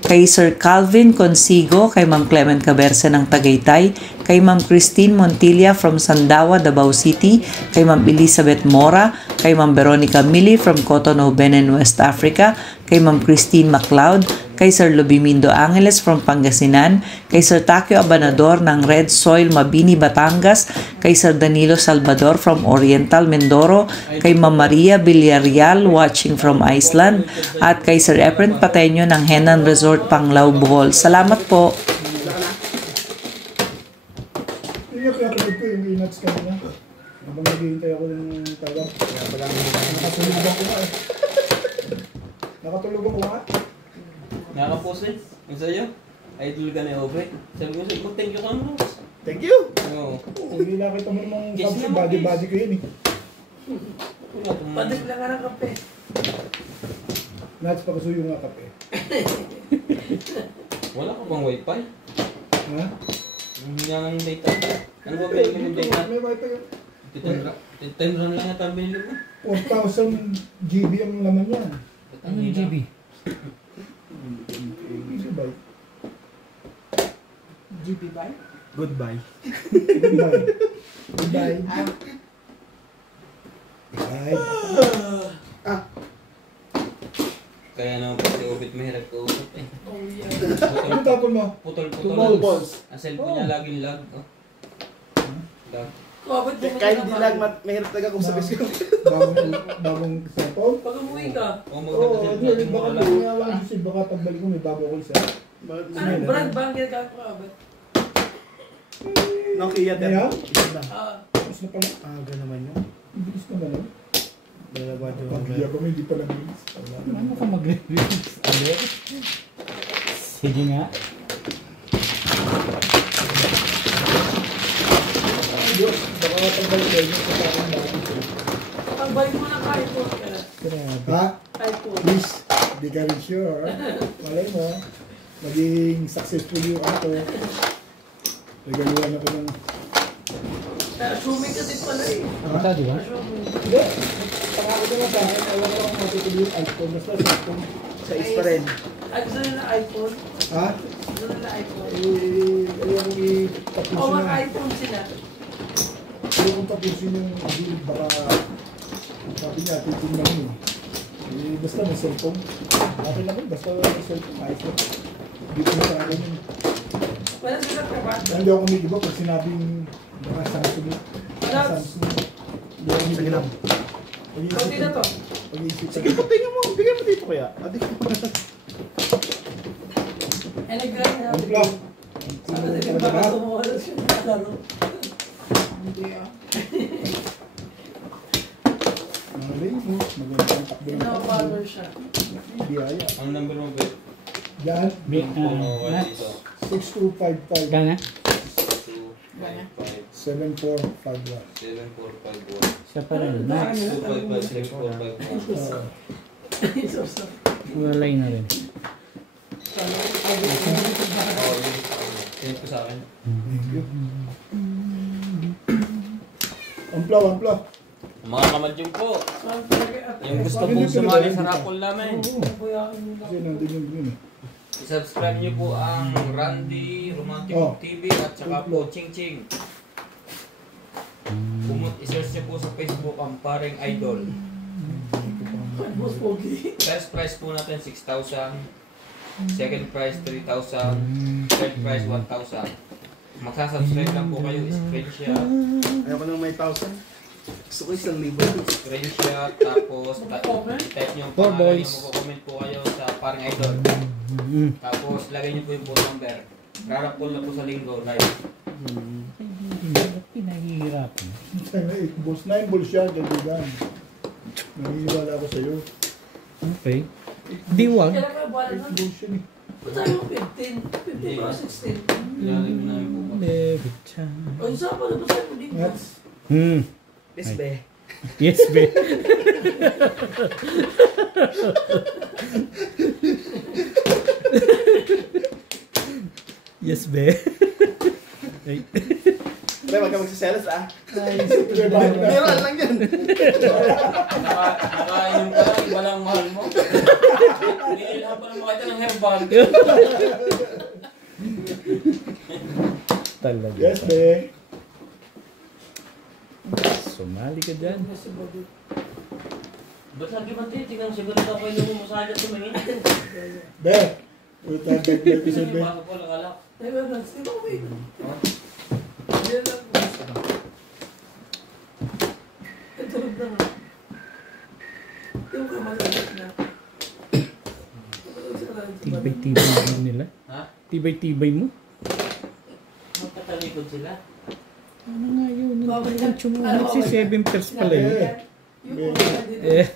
kay Sir Calvin Consigo, kay Ma'am Clement Caberce ng Tagaytay, kay Ma'am Christine Montilla from Sandawa, Davao City, kay Ma'am Elizabeth Mora, kay Ma'am Veronica Mili from Cotonou, Benin, West Africa, kay Ma'am Christine MacLeod, kay Sir Lubimindo Angeles from Pangasinan, kay Sir Takio Abanador ng Red Soil, Mabini, Batangas, kay Sir Danilo Salvador from Oriental, Mindoro, kay Ma'am Maria Villarreal watching from Iceland, at kay Sir Efren Pateño ng Henan Resort, Panglao, Bohol. Salamat po. Hindi ko pinapagod ko yung inats kanina. Habang naghihintay ako ng tawag. Nakatulugan ko nga eh. Nakatulugan ko nga. Nakapost eh. Yung sa'yo? Idol ka na Obre. Sabi ko sa'yo, thank you ka mo. Thank you! Oo. Hindi nakita mo namang Yes, sabi, naman, body ko yun eh. Padik lang ka ng kape. Nats pa kasuyo nga kape. Wala ka bang wifi? Ha? Hindi nga ng data. Ano ba binili mo yung data? May wifi yun. 10 run lang yata ang binili mo. 4,000 GB ang laman yan. Anong GB? Goodbye. GP ba? Goodbye. Goodbye. Goodbye. Bye. Kaya naman po si Obit mahirap ko usap eh. Oh, yeah. Ano tapon mo? Putol-putol. balls. Ang cellphone niya laging lag. Oh. Lag. Bakit bumili Kahit ka hindi ba? lang, mahirap talaga kung sa bisyo. Bagong cellphone? Pag umuwi ka, Oh, Oo, maganda hindi. cellphone mo Baka lang. nangyawala kasi baka pagbalik mo may bago ko isa. anong brand ba ang ginagamit mo, Abet? Nokia din. Ayan? Ah, Tapos na pala. Aga naman yun. Ang bilis naman yun. Dalawa Pag-iya kami, hindi pa nabilis. Ano ka mag-release? Sige nga. Diyos, baka pagbalik kayo sa akin bago. pagbay mo ng iPhone ka na. Ha? iPhone. Please, hindi ka rin sure. Malay mo, maging successful yung ako. Regaluhan ako ng... Assuming kasi pala eh. Ata, di ba? Assuming. Hindi. Pangako naman sa akin, alam ko kung matutuloy yung iPhone. Basta cellphone. Sa is pa rin. Ay, gusto nila iPhone. Ha? Gusto nila iPhone. Ayaw kong itapusin O, na. mag-iPhone sila. Ayaw kong tapusin yung deal. Baka sabi niya, titignan mo. Basta may cellphone. Okay naman, basta may cellphone. Ayos lang. Dito na sa akin yun. Wala sila pa ba? Hindi ako kumigiba pag sinabing baka Samsung. Samsung. Hindi ako kumigiba. Kunti na to. Pag-iisip Sige, tingnan mo. Bigyan mo dito kaya. Adik mo. Eh, nag-grind na. Ang plug. Sabi nila baka tumuwala siya ng laro. Hindi ah. Malay mo. Magandang takbo ng Pina-follow siya. biyaya. Ang number mo, Beth? Yan. Nuts. 6255 Gana? 7451. 7451. Siya pa rin. Nuts. 255-7451. Walay na rin. Oo, yun. Send ko sa akin. Ampla. Mga kamadyong po, yung gusto pong sumali sa raffle namin, Kasi nandun yung green eh. i-subscribe niyo po ang Randy Romantic Oh. TV at saka po Ching Ching. I-search niyo po sa Facebook ang Paring Idol. Boss Pogi. First prize po natin 6,000, second prize 3,000, third prize 1,000. Magsasubscribe lang po kayo, screenshot, Ayoko nang may 1,000. Gusto ko 1,000. screenshot, tapos type niyo ang pangalan niyo, mag-comment po kayo sa Paring Idol. Tapos lagay niyo po yung phone number. Raraffle na po sa linggo live. Pinahihirapan. 8 balls. 9 balls yan, kaibigan. Nangiwala ako sa'yo. Okay. Di wag. Kailan ka ba 8 na? balls yan eh. Ba't tayo 15? 15 ba 16? Ilalagay mo namin po ba? Baby chan. O, isa pa na ba tayo mo dito? Nuts. Yes, be. Yes, be. Yes, be. Ay. Be, wag ka magsiselos ah. Meron Meron lang yan. Nakainom ka lang, iba lang mahal mo. Nilihan pa lang makita ng herbal. Talaga. Yes, be. Sumali ka dyan. Ba't lagi ba tayo? Tingnan mo, siguro ito ako yung lumusaya at tumingin. Be. Ulit tayo episode, be. Pasok ko lang alak. Ay, wala. Sino ko eh? Hindi lang. Tulog na nga. Yung kamalit na. Tibay-tibay mo nila. Ha? Tibay-tibay mo. Magkatalikod sila. Ano nga yun? Ano? Si 7 pairs pala yun. Yung kamalit dito. Eh,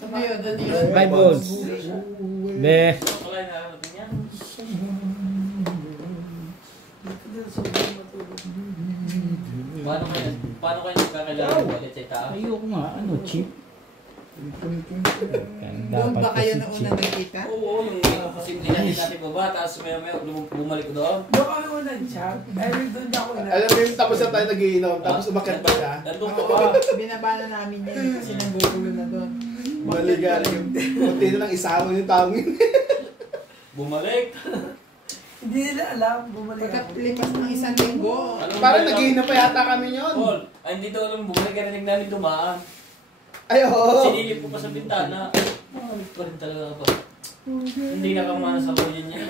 Ano yun? Ano yun? 5 balls. Be. Makalay na natin niya. Dito sa mga matulog. Paano kayo nagkakilala ulit sa itaas? Ayoko nga. Ano, cheap? Doon ba kayo na unang nagkita? Oo, yung simple natin baba, tapos may bumalik ko doon. Doon kami muna chat. Dahil doon ako na. Alam mo yung tapos na tayo nag-iinom, tapos umakyat pa siya. Nandun ko Oo, pa. binabana namin yun kasi nanggugulo na doon. Maligaling. Kunti na lang isama yung taong yun. Bumalik. Hindi nila alam. Bumalik ako. Pagkatlipas ng isang linggo, Parang nag-iinom pa yata kami yun. Paul, ay hindi daw alam bumalik, karinig namin dumaan. Ay, oo. Sinilip ko pa sa bintana. Bumalik pa rin talaga ako. Hindi nakamana sa kuya niya.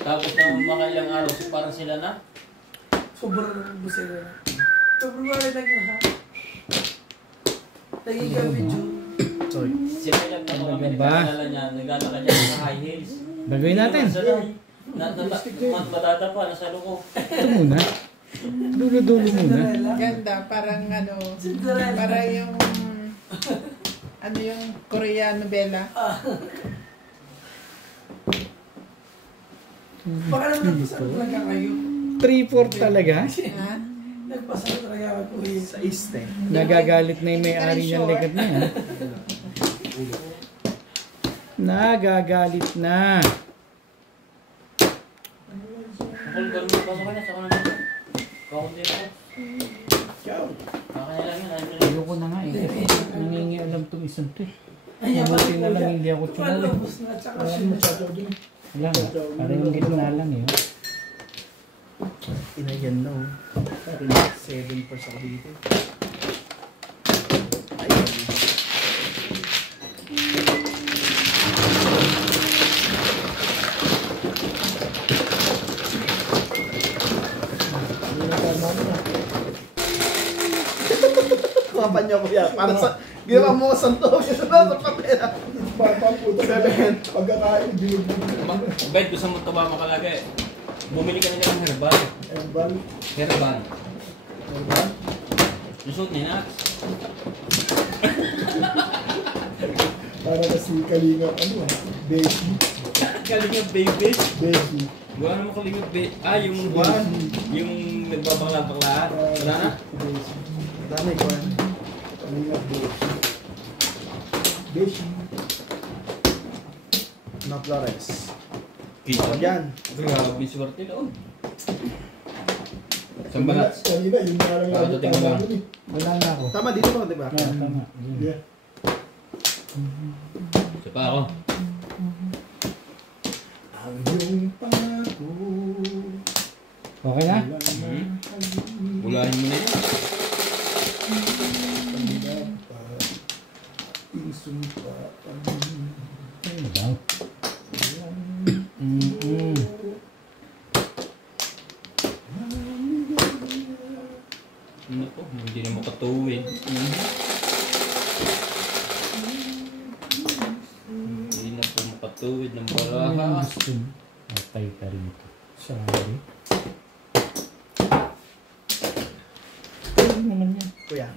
Tapos na makailang araw, parang sila na. Sobrang busera na. February na lahat. Naging kami June. Sila lang na mga Amerikanala niya, naglalakad niya sa high heels. Bagay natin. Madada pa, nasa loko. Ito muna. Dulo-dulo muna. ganda, parang ano, Cinderella. para yung, ano yung Korean novela. Baka naman nagpasal talaga kayo. 3-4 talaga. Ha? Nagpasal talaga ako eh. Sa East eh. Nagagalit na yung may-ari ng likat na yan. na, gagalit na. Ako, ganun mo pasok ka na sa kanan nito. Kakunti na ako. Ciao. Kakaya lang yun. Ayoko na nga eh. Nangingialam tong isang to eh. Mabuti na lang hindi ako tsunal eh. Palabos na, tsaka Ano mo sa din? Wala nga. Parang yung gitna lang eh. Inayan na oh. 7 per sa dito. Kapan niyo kuya, para sa ginawa mo santo, yung sa patera. Puta 7. Pagkakain, bilog mo. Bet, gusto mo ito ba makalagay? Bumili ka na ng herbal. Herbal. Herbal. Herbal. Yung suit ni Nax. Para kasi Kalinga, ano ah, Beshi. Kalingap baby. Beshi. Wala naman kalingap baby. Ah, yung yung nagbabakla-baklaan. Wala na? Beshi. Dami ko yan. Kalinga, Beshi. Beshi. Na Flores. Kita Yan. Grabe, swerte na. Saan ba na? Kanina, yun nga lang Baka dating mo lang. namin eh. Wala na ako. Tama dito ba, di ba? Yeah, tama. Yun. Yeah. Isa pa ako. Ang iyong pangako. Okay na? Ulahin mo na yun. Isumpa. Ano ba? Ano po? Hindi na makatuwid. Hindi na po makatuwid ng baraha. Patay ka rito. Sorry. Ano naman yan? Kuya.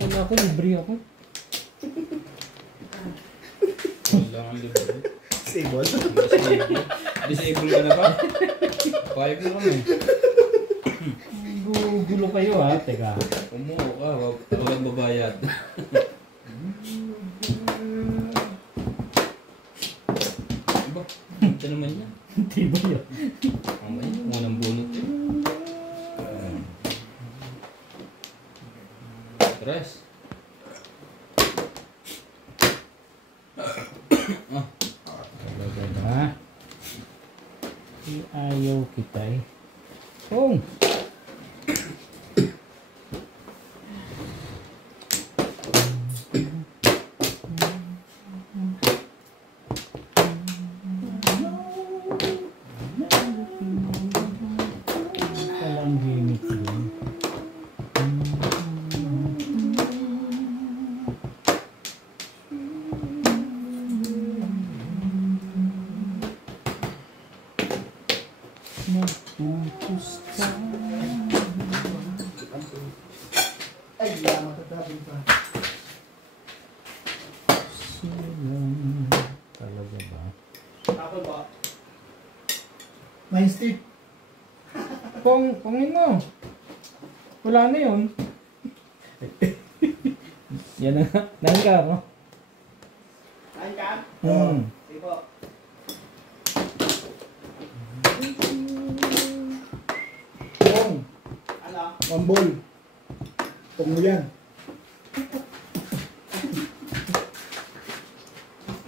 Wala ako, libre ako. Wala kang libre. Stable. Disable ka na ba? Payag mo kami. Gulo kayo ha, teka. Umuho ka, wag kang babayad. Diba? Ito naman yan. Hindi ba yun? Mamaya, unang bunot yun. Tres. Talaga na. Ayaw kita eh. Oh! Walang gimmick yun. Nagputos ka. Ay, matatabi pa. Silang. Talaga ba? Apple ba? Nine stick. Pongin mo. Wala na yun. Yan na nga. Nangka mo. Kain ka? Sige po. Pong. Ano? One ball. Pong mo yan.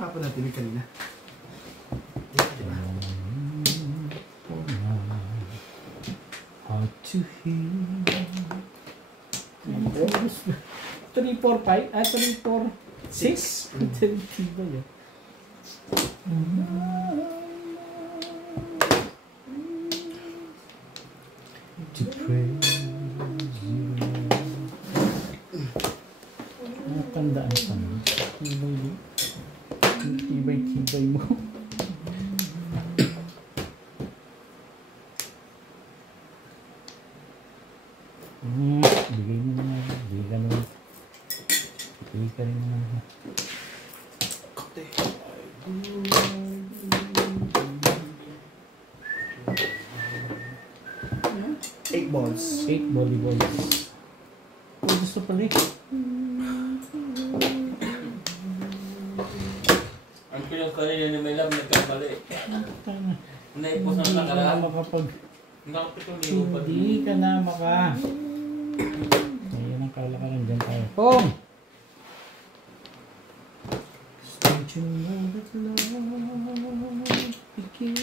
Apa na tinig kanina? How to heal. 3, 4, 5? 3, 4, 6? Tiba yun. To praise you. Natandaan ka na. Tibay mo. Bigay mo naman. Bigay ka naman. Bigay ka rin naman. Kote. 8 balls. 8 volleyballs. Oh, gusto pala eh. mali. Tama. Naipos na Hindi ka na nakaraan. makapag... Nakapitong libo pa din. Hindi ka na maka... Ayan ang kalakaran dyan tayo. Pong! Don't you know that love begins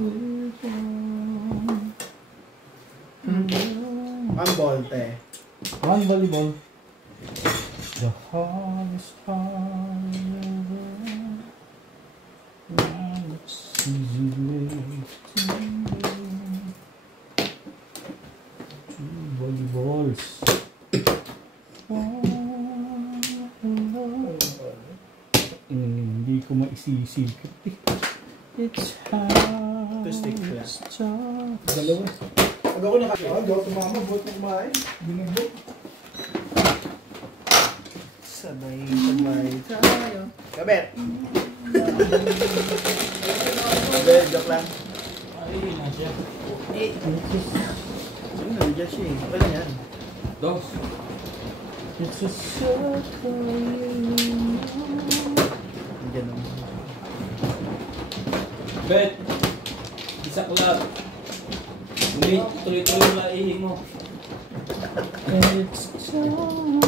with one? Ang bolte. One volleyball. The hardest part ever. Now it's easy wasting. Two volleyballs. Hindi ko maisisikap eh. It's hard. Stick lang. Dalawa. Pag ako nakakagaw, tumama, buhat na kumain. Binubok. Sabay tayo. Kabet! Kabet, joke lang. Ay, na siya. Ano, nandiyan siya eh. Okay lang yan. Dos. It's a circle you Nandiyan naman. Bet. Isa ko lang. Hindi, tuloy-tuloy lang ihing mo. It's time.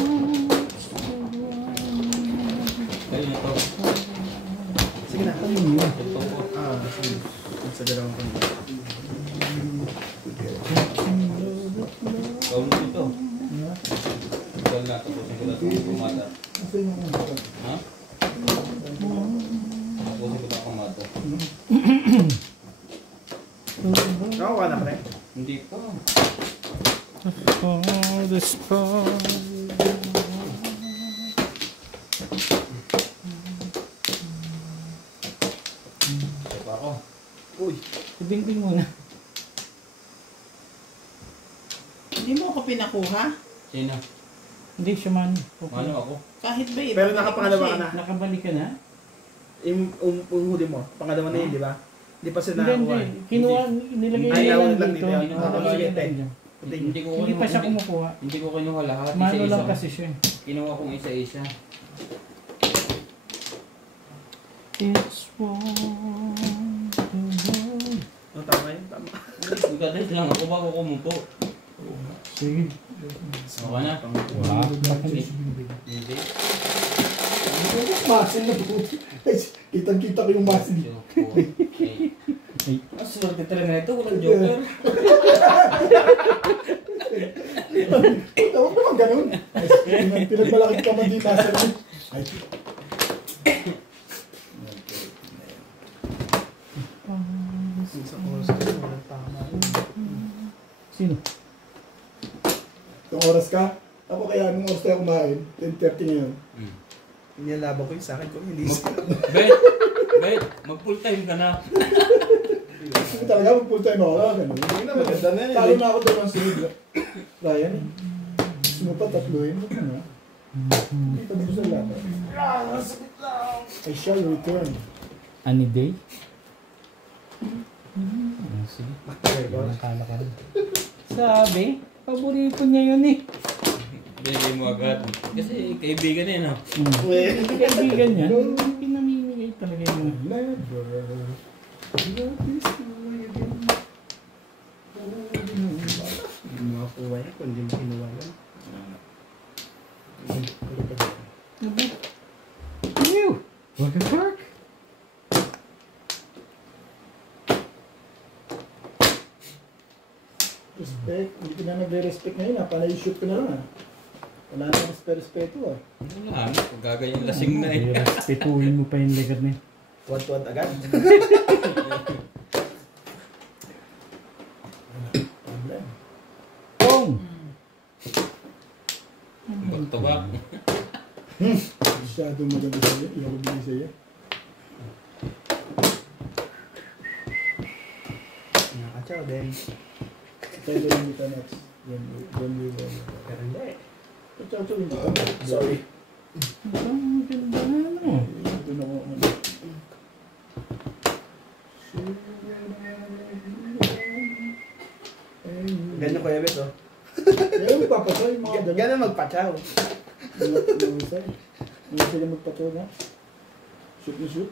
Kayo na to. Sige na. Ano yun? Ito po. Sige. Sa dalawang pang. Ikaw na ito. Ikaw na. Tapusin ko na itong kumata. Kasi yung mga. Ha? Tapusin ko na kumata. Nakakuha na ka rin? Hindi pa. Hardest part. Isa pa ako. Uy. Ibing-bing muna. Hindi mo ako pinakuha? Sino? Hindi siya man. Okay. Ano ako? Kahit ba Pero nakapangalawa ka na. Nakabalik ka na? Yung huli mo. Pangalawa na yun, di ba? Hindi pa sila Hindi, nakakuha. hindi. Kinuha, nilagay Ay, niya nawala lang lang dito. dito. Nilagay Sige, niya lang dyan. Hindi ko Hindi pa siya kumukuha. Hindi ko kinuha lahat. Mano Isa-isa. lang kasi siya. Kinuha kong isa-isa. It's one. Oh, tama yun, tama. Magkadahit lang ako bago kumupo. Sige. Okay na. Wala. Hindi. Masin na po. Kitang-kita ko yung masin. 2, 4, 8. Ang swerte talaga na ito. Walang joker. Tawag naman ganun. Pinagmalaki ka man din nasa rin. Ay, Isang oras ka rin, walang tama. Sino? itong oras ka. Ako kaya nung oras tayo kumain, 10:30 ngayon. Hindi ang laban ko yung sa akin ko, hindi sa Bet, mag full time ka na. Kasi talaga mag full time ako. Ganun. Hindi na, maganda na yun. Talo na ako doon ng sunod. Ryan, gusto mo pa tatluhin mo na. Dito mo sa laban. I shall return. Any day? Sige. Nakala ka rin. Sabi, paborito niya yun eh. Binigay mo agad. Kasi kaibigan eh, no? Hindi kaibigan niya. Pinamimigay talaga yung mga. Never. Hindi mo makuha yan, kung hindi mo kinuha yan. Ew! What the fuck? Respect. Hindi ko na nagre-respect ngayon ha. Panay shoot ko na lang ha. Wala na respeto ha. Wala, pagkaganyan lasing na eh. Respetuhin mo pa yung legat niya. Tuwan-tuwan agad. Problem. Pong! Back to back. Masyadong maganda sa'yo. Hindi ako bigay sa'yo. Nakakatsaw din. Kaya lang kita next. Then we will. Pero hindi. Chow hindi ka. Sorry. Ang ganda na ano. Doon ako. Ganyan ko yung oh. Kaya magpapasay yung mga Ganyan magpatsaw. Mga sa'yo magpatay na. Shoot na shoot.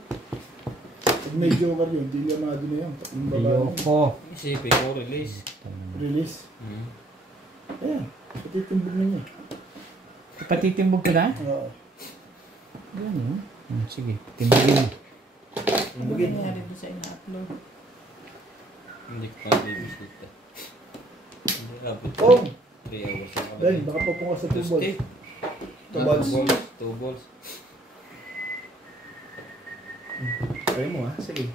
Pag may joker yun, hindi lamado na yun. Tatlong babae. Ayoko. Isipin ko, release. Release. Ayan. Patitimbog na niya. Patitimbog ko na? Oo. Ayan, sige, timbogin. Ano nangyari doon sa ina-upload? Hindi ko pa bibisita. Hindi, abot. Oh! 3 hours ako. Dahil, baka po ka sa tubol. 2 balls. 2 balls. Try mo ha, sige.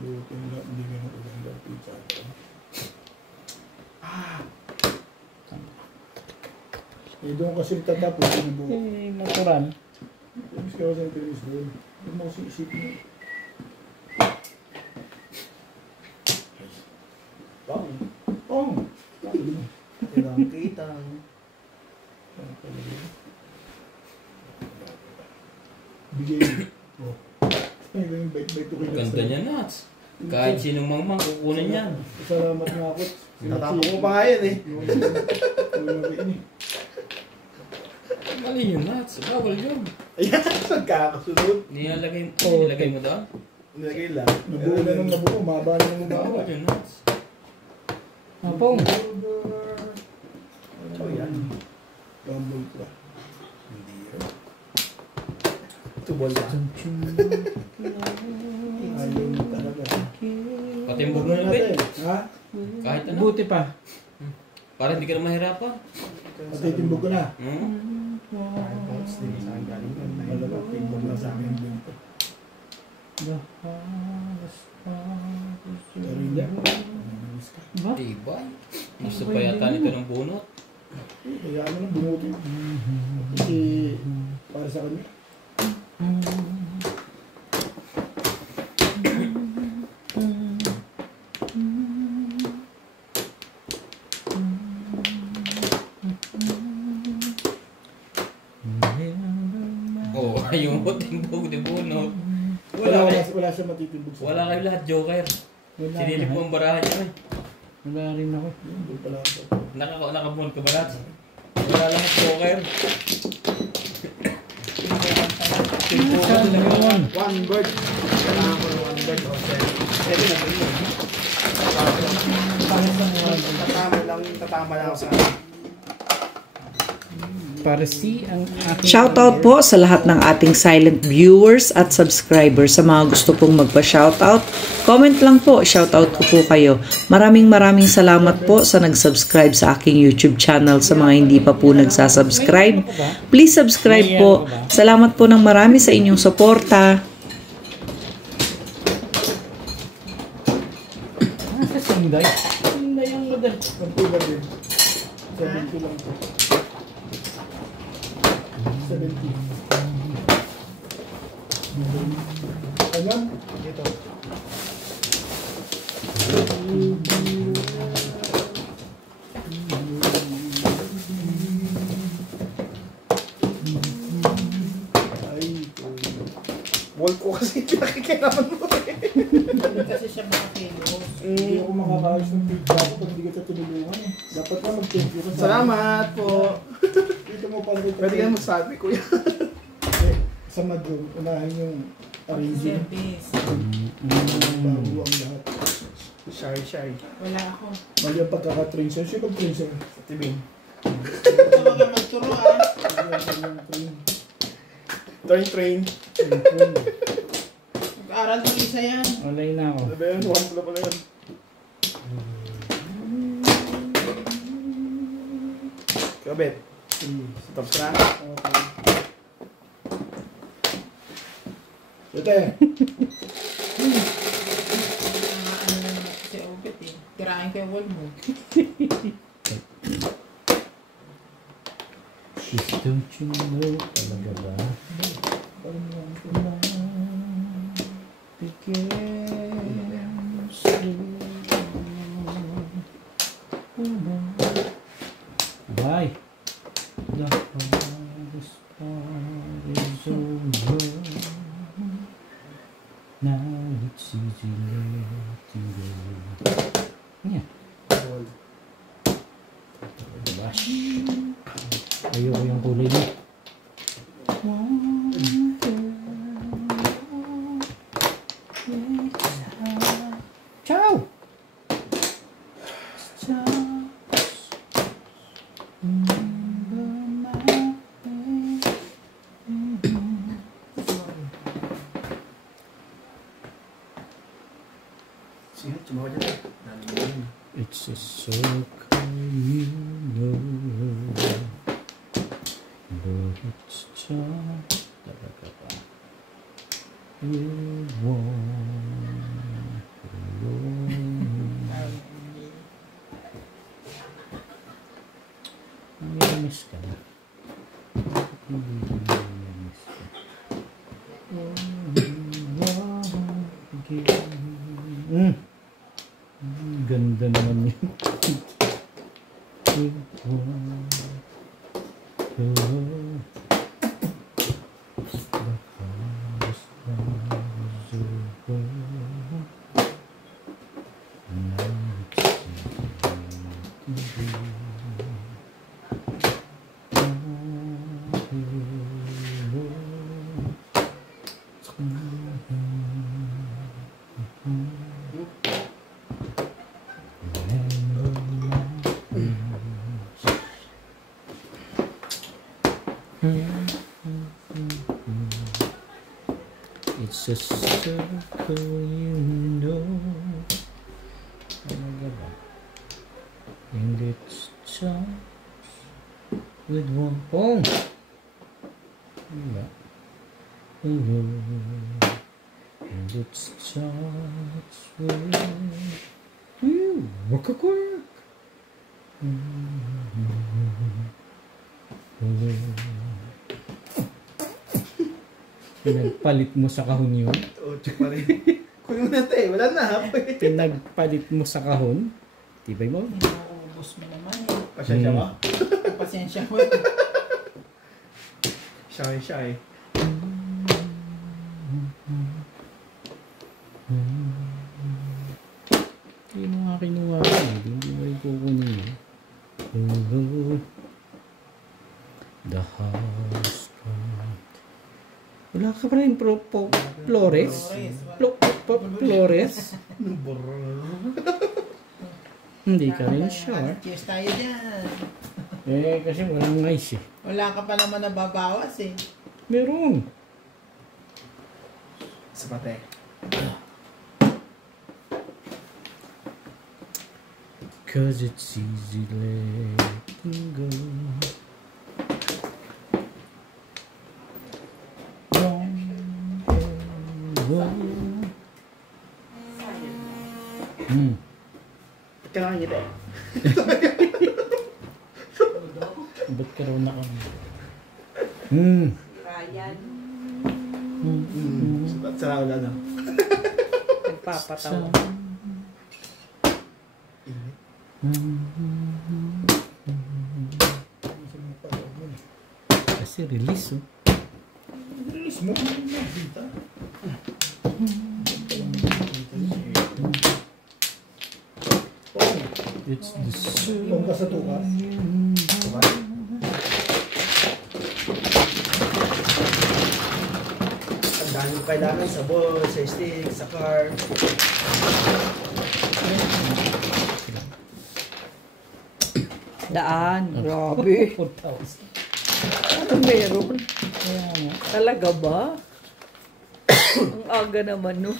Buti nga, hindi ka nakaganda pizza. Eh, doon kasi tatapos yung buo. Eh, natural. Mas kaya sa penis doon. Huwag mo kasi isipin mo. Pong. Pong! Ilang kitang. Bigay mo. Oh. Ay, yung bait-bait ko kayo. Ganda niya, Nats. Kahit sinong mangmang, kukunin yan. Salamat nga ako. Tatapos mo pa nga yan eh. Mali yun, Nats. Bawal yun. Ayan, saan kakasunod? Nilagay mo doon? Nilagay lang. Nabuo na nung nabuo. Maba na nung nabuo. Bawal yun, Nats. Pong. So yan. Bumble pa. Hindi yun. Tubol na. Ayaw mo talaga. Patimbog mo na, Ben. Ha? Kahit ano. Buti pa. Para hindi ka na mahirapan. Matitimbog ko na. Malamang timbog na sa akin din to. Karina. Ba? Tibay. Gusto pa yata nito ng bunot. Kaya ano nang bumuti. Kasi para sa kanya. Oo, yung timbog ni bunot. Wala siya matitimbog sa Wala kayo lahat, Joker. Sinilip mo ang barahan nyo eh. Wala rin ako. Doon pala ako. Nakabunod ka ba, Nats? Wala lahat, Joker. One bird. Kailangan ko ng one bird o seven. Seven na rin yun. Tatama lang ako sa Para si ang aking... Shoutout po sa lahat ng ating silent viewers at subscribers. Sa mga gusto pong magpa-shoutout, comment lang po, shoutout ko po kayo. Maraming salamat po sa nag-subscribe sa aking YouTube channel. Sa mga hindi pa po nagsasubscribe, please subscribe po. Salamat po ng marami sa inyong suporta. Sa Sinday? Sinday ang model. Kampulan din. 70 lang po. 70. Ayan. dito. Wall ko kasi pinakikinaman mo eh. Hindi kasi siya makakilos. Hindi ako makakaayos ng pizza ko pag hindi ka tinulungan eh. Dapat ka mag-thank you ka sa Salamat po. Dito mo pala kita. Pwede ka magsabi, kuya. Sa madroom, unahin yung arranging. Service. Bago ang lahat. Shy. Wala ako. Mali ang pagkaka-train sa'yo. Sino pag-train sa'yo? Sa tibing. Ito mga magturo ah. Train. Mag-aral ng isa yan. Walay na ako. Ano ba yan? One pala yan. Kabit. Tapos na. Ito eh. Ano naman si Obet eh. Tirahin ko yung wall mo. Don't you know? Talaga ba? Bye. The hardest part is over. Now it's easy letting go. Yeah. Bash. Ayoko yung kulay niya. Sige, sumawa dyan. It's a circle, you know. But it's just talaga ba? You want miss ka na. Miss ka. Ganda naman yun. It's a circle, you know. And it's just with one phone. And it's just with you. Wakakwak. Pinagpalit mo sa kahon yun? Oo, check pa rin. Kunin mo na ito eh. Wala na ha. Pinagpalit mo sa kahon? Tibay mo? Inuubos mo naman eh. Pasensya ba? Pasensya mo. Shy. Hindi mo nga kinuha ko eh. Hindi mo rin kukunin eh. The house front. Wala ka pa rin Flores? Flores? Hindi ka rin sure. Cheers tayo dyan. Eh, kasi walang ice eh. Wala ka pa naman nababawas eh. Meron. Sapate. Cause it's easy letting go. Ba't ka nakangiti? Ba't ka raw nakangiti? Ryan. Ba't sarap wala na? Nagpapatawa. Kasi release oh. Release mo. Dita. It's the Kung ka sa tukas. Ang dami mo kailangan sa ball, sa stick, sa car. Daan. Grabe. 4,000. Ano meron? Kaya nga. Talaga ba? Ang aga naman no.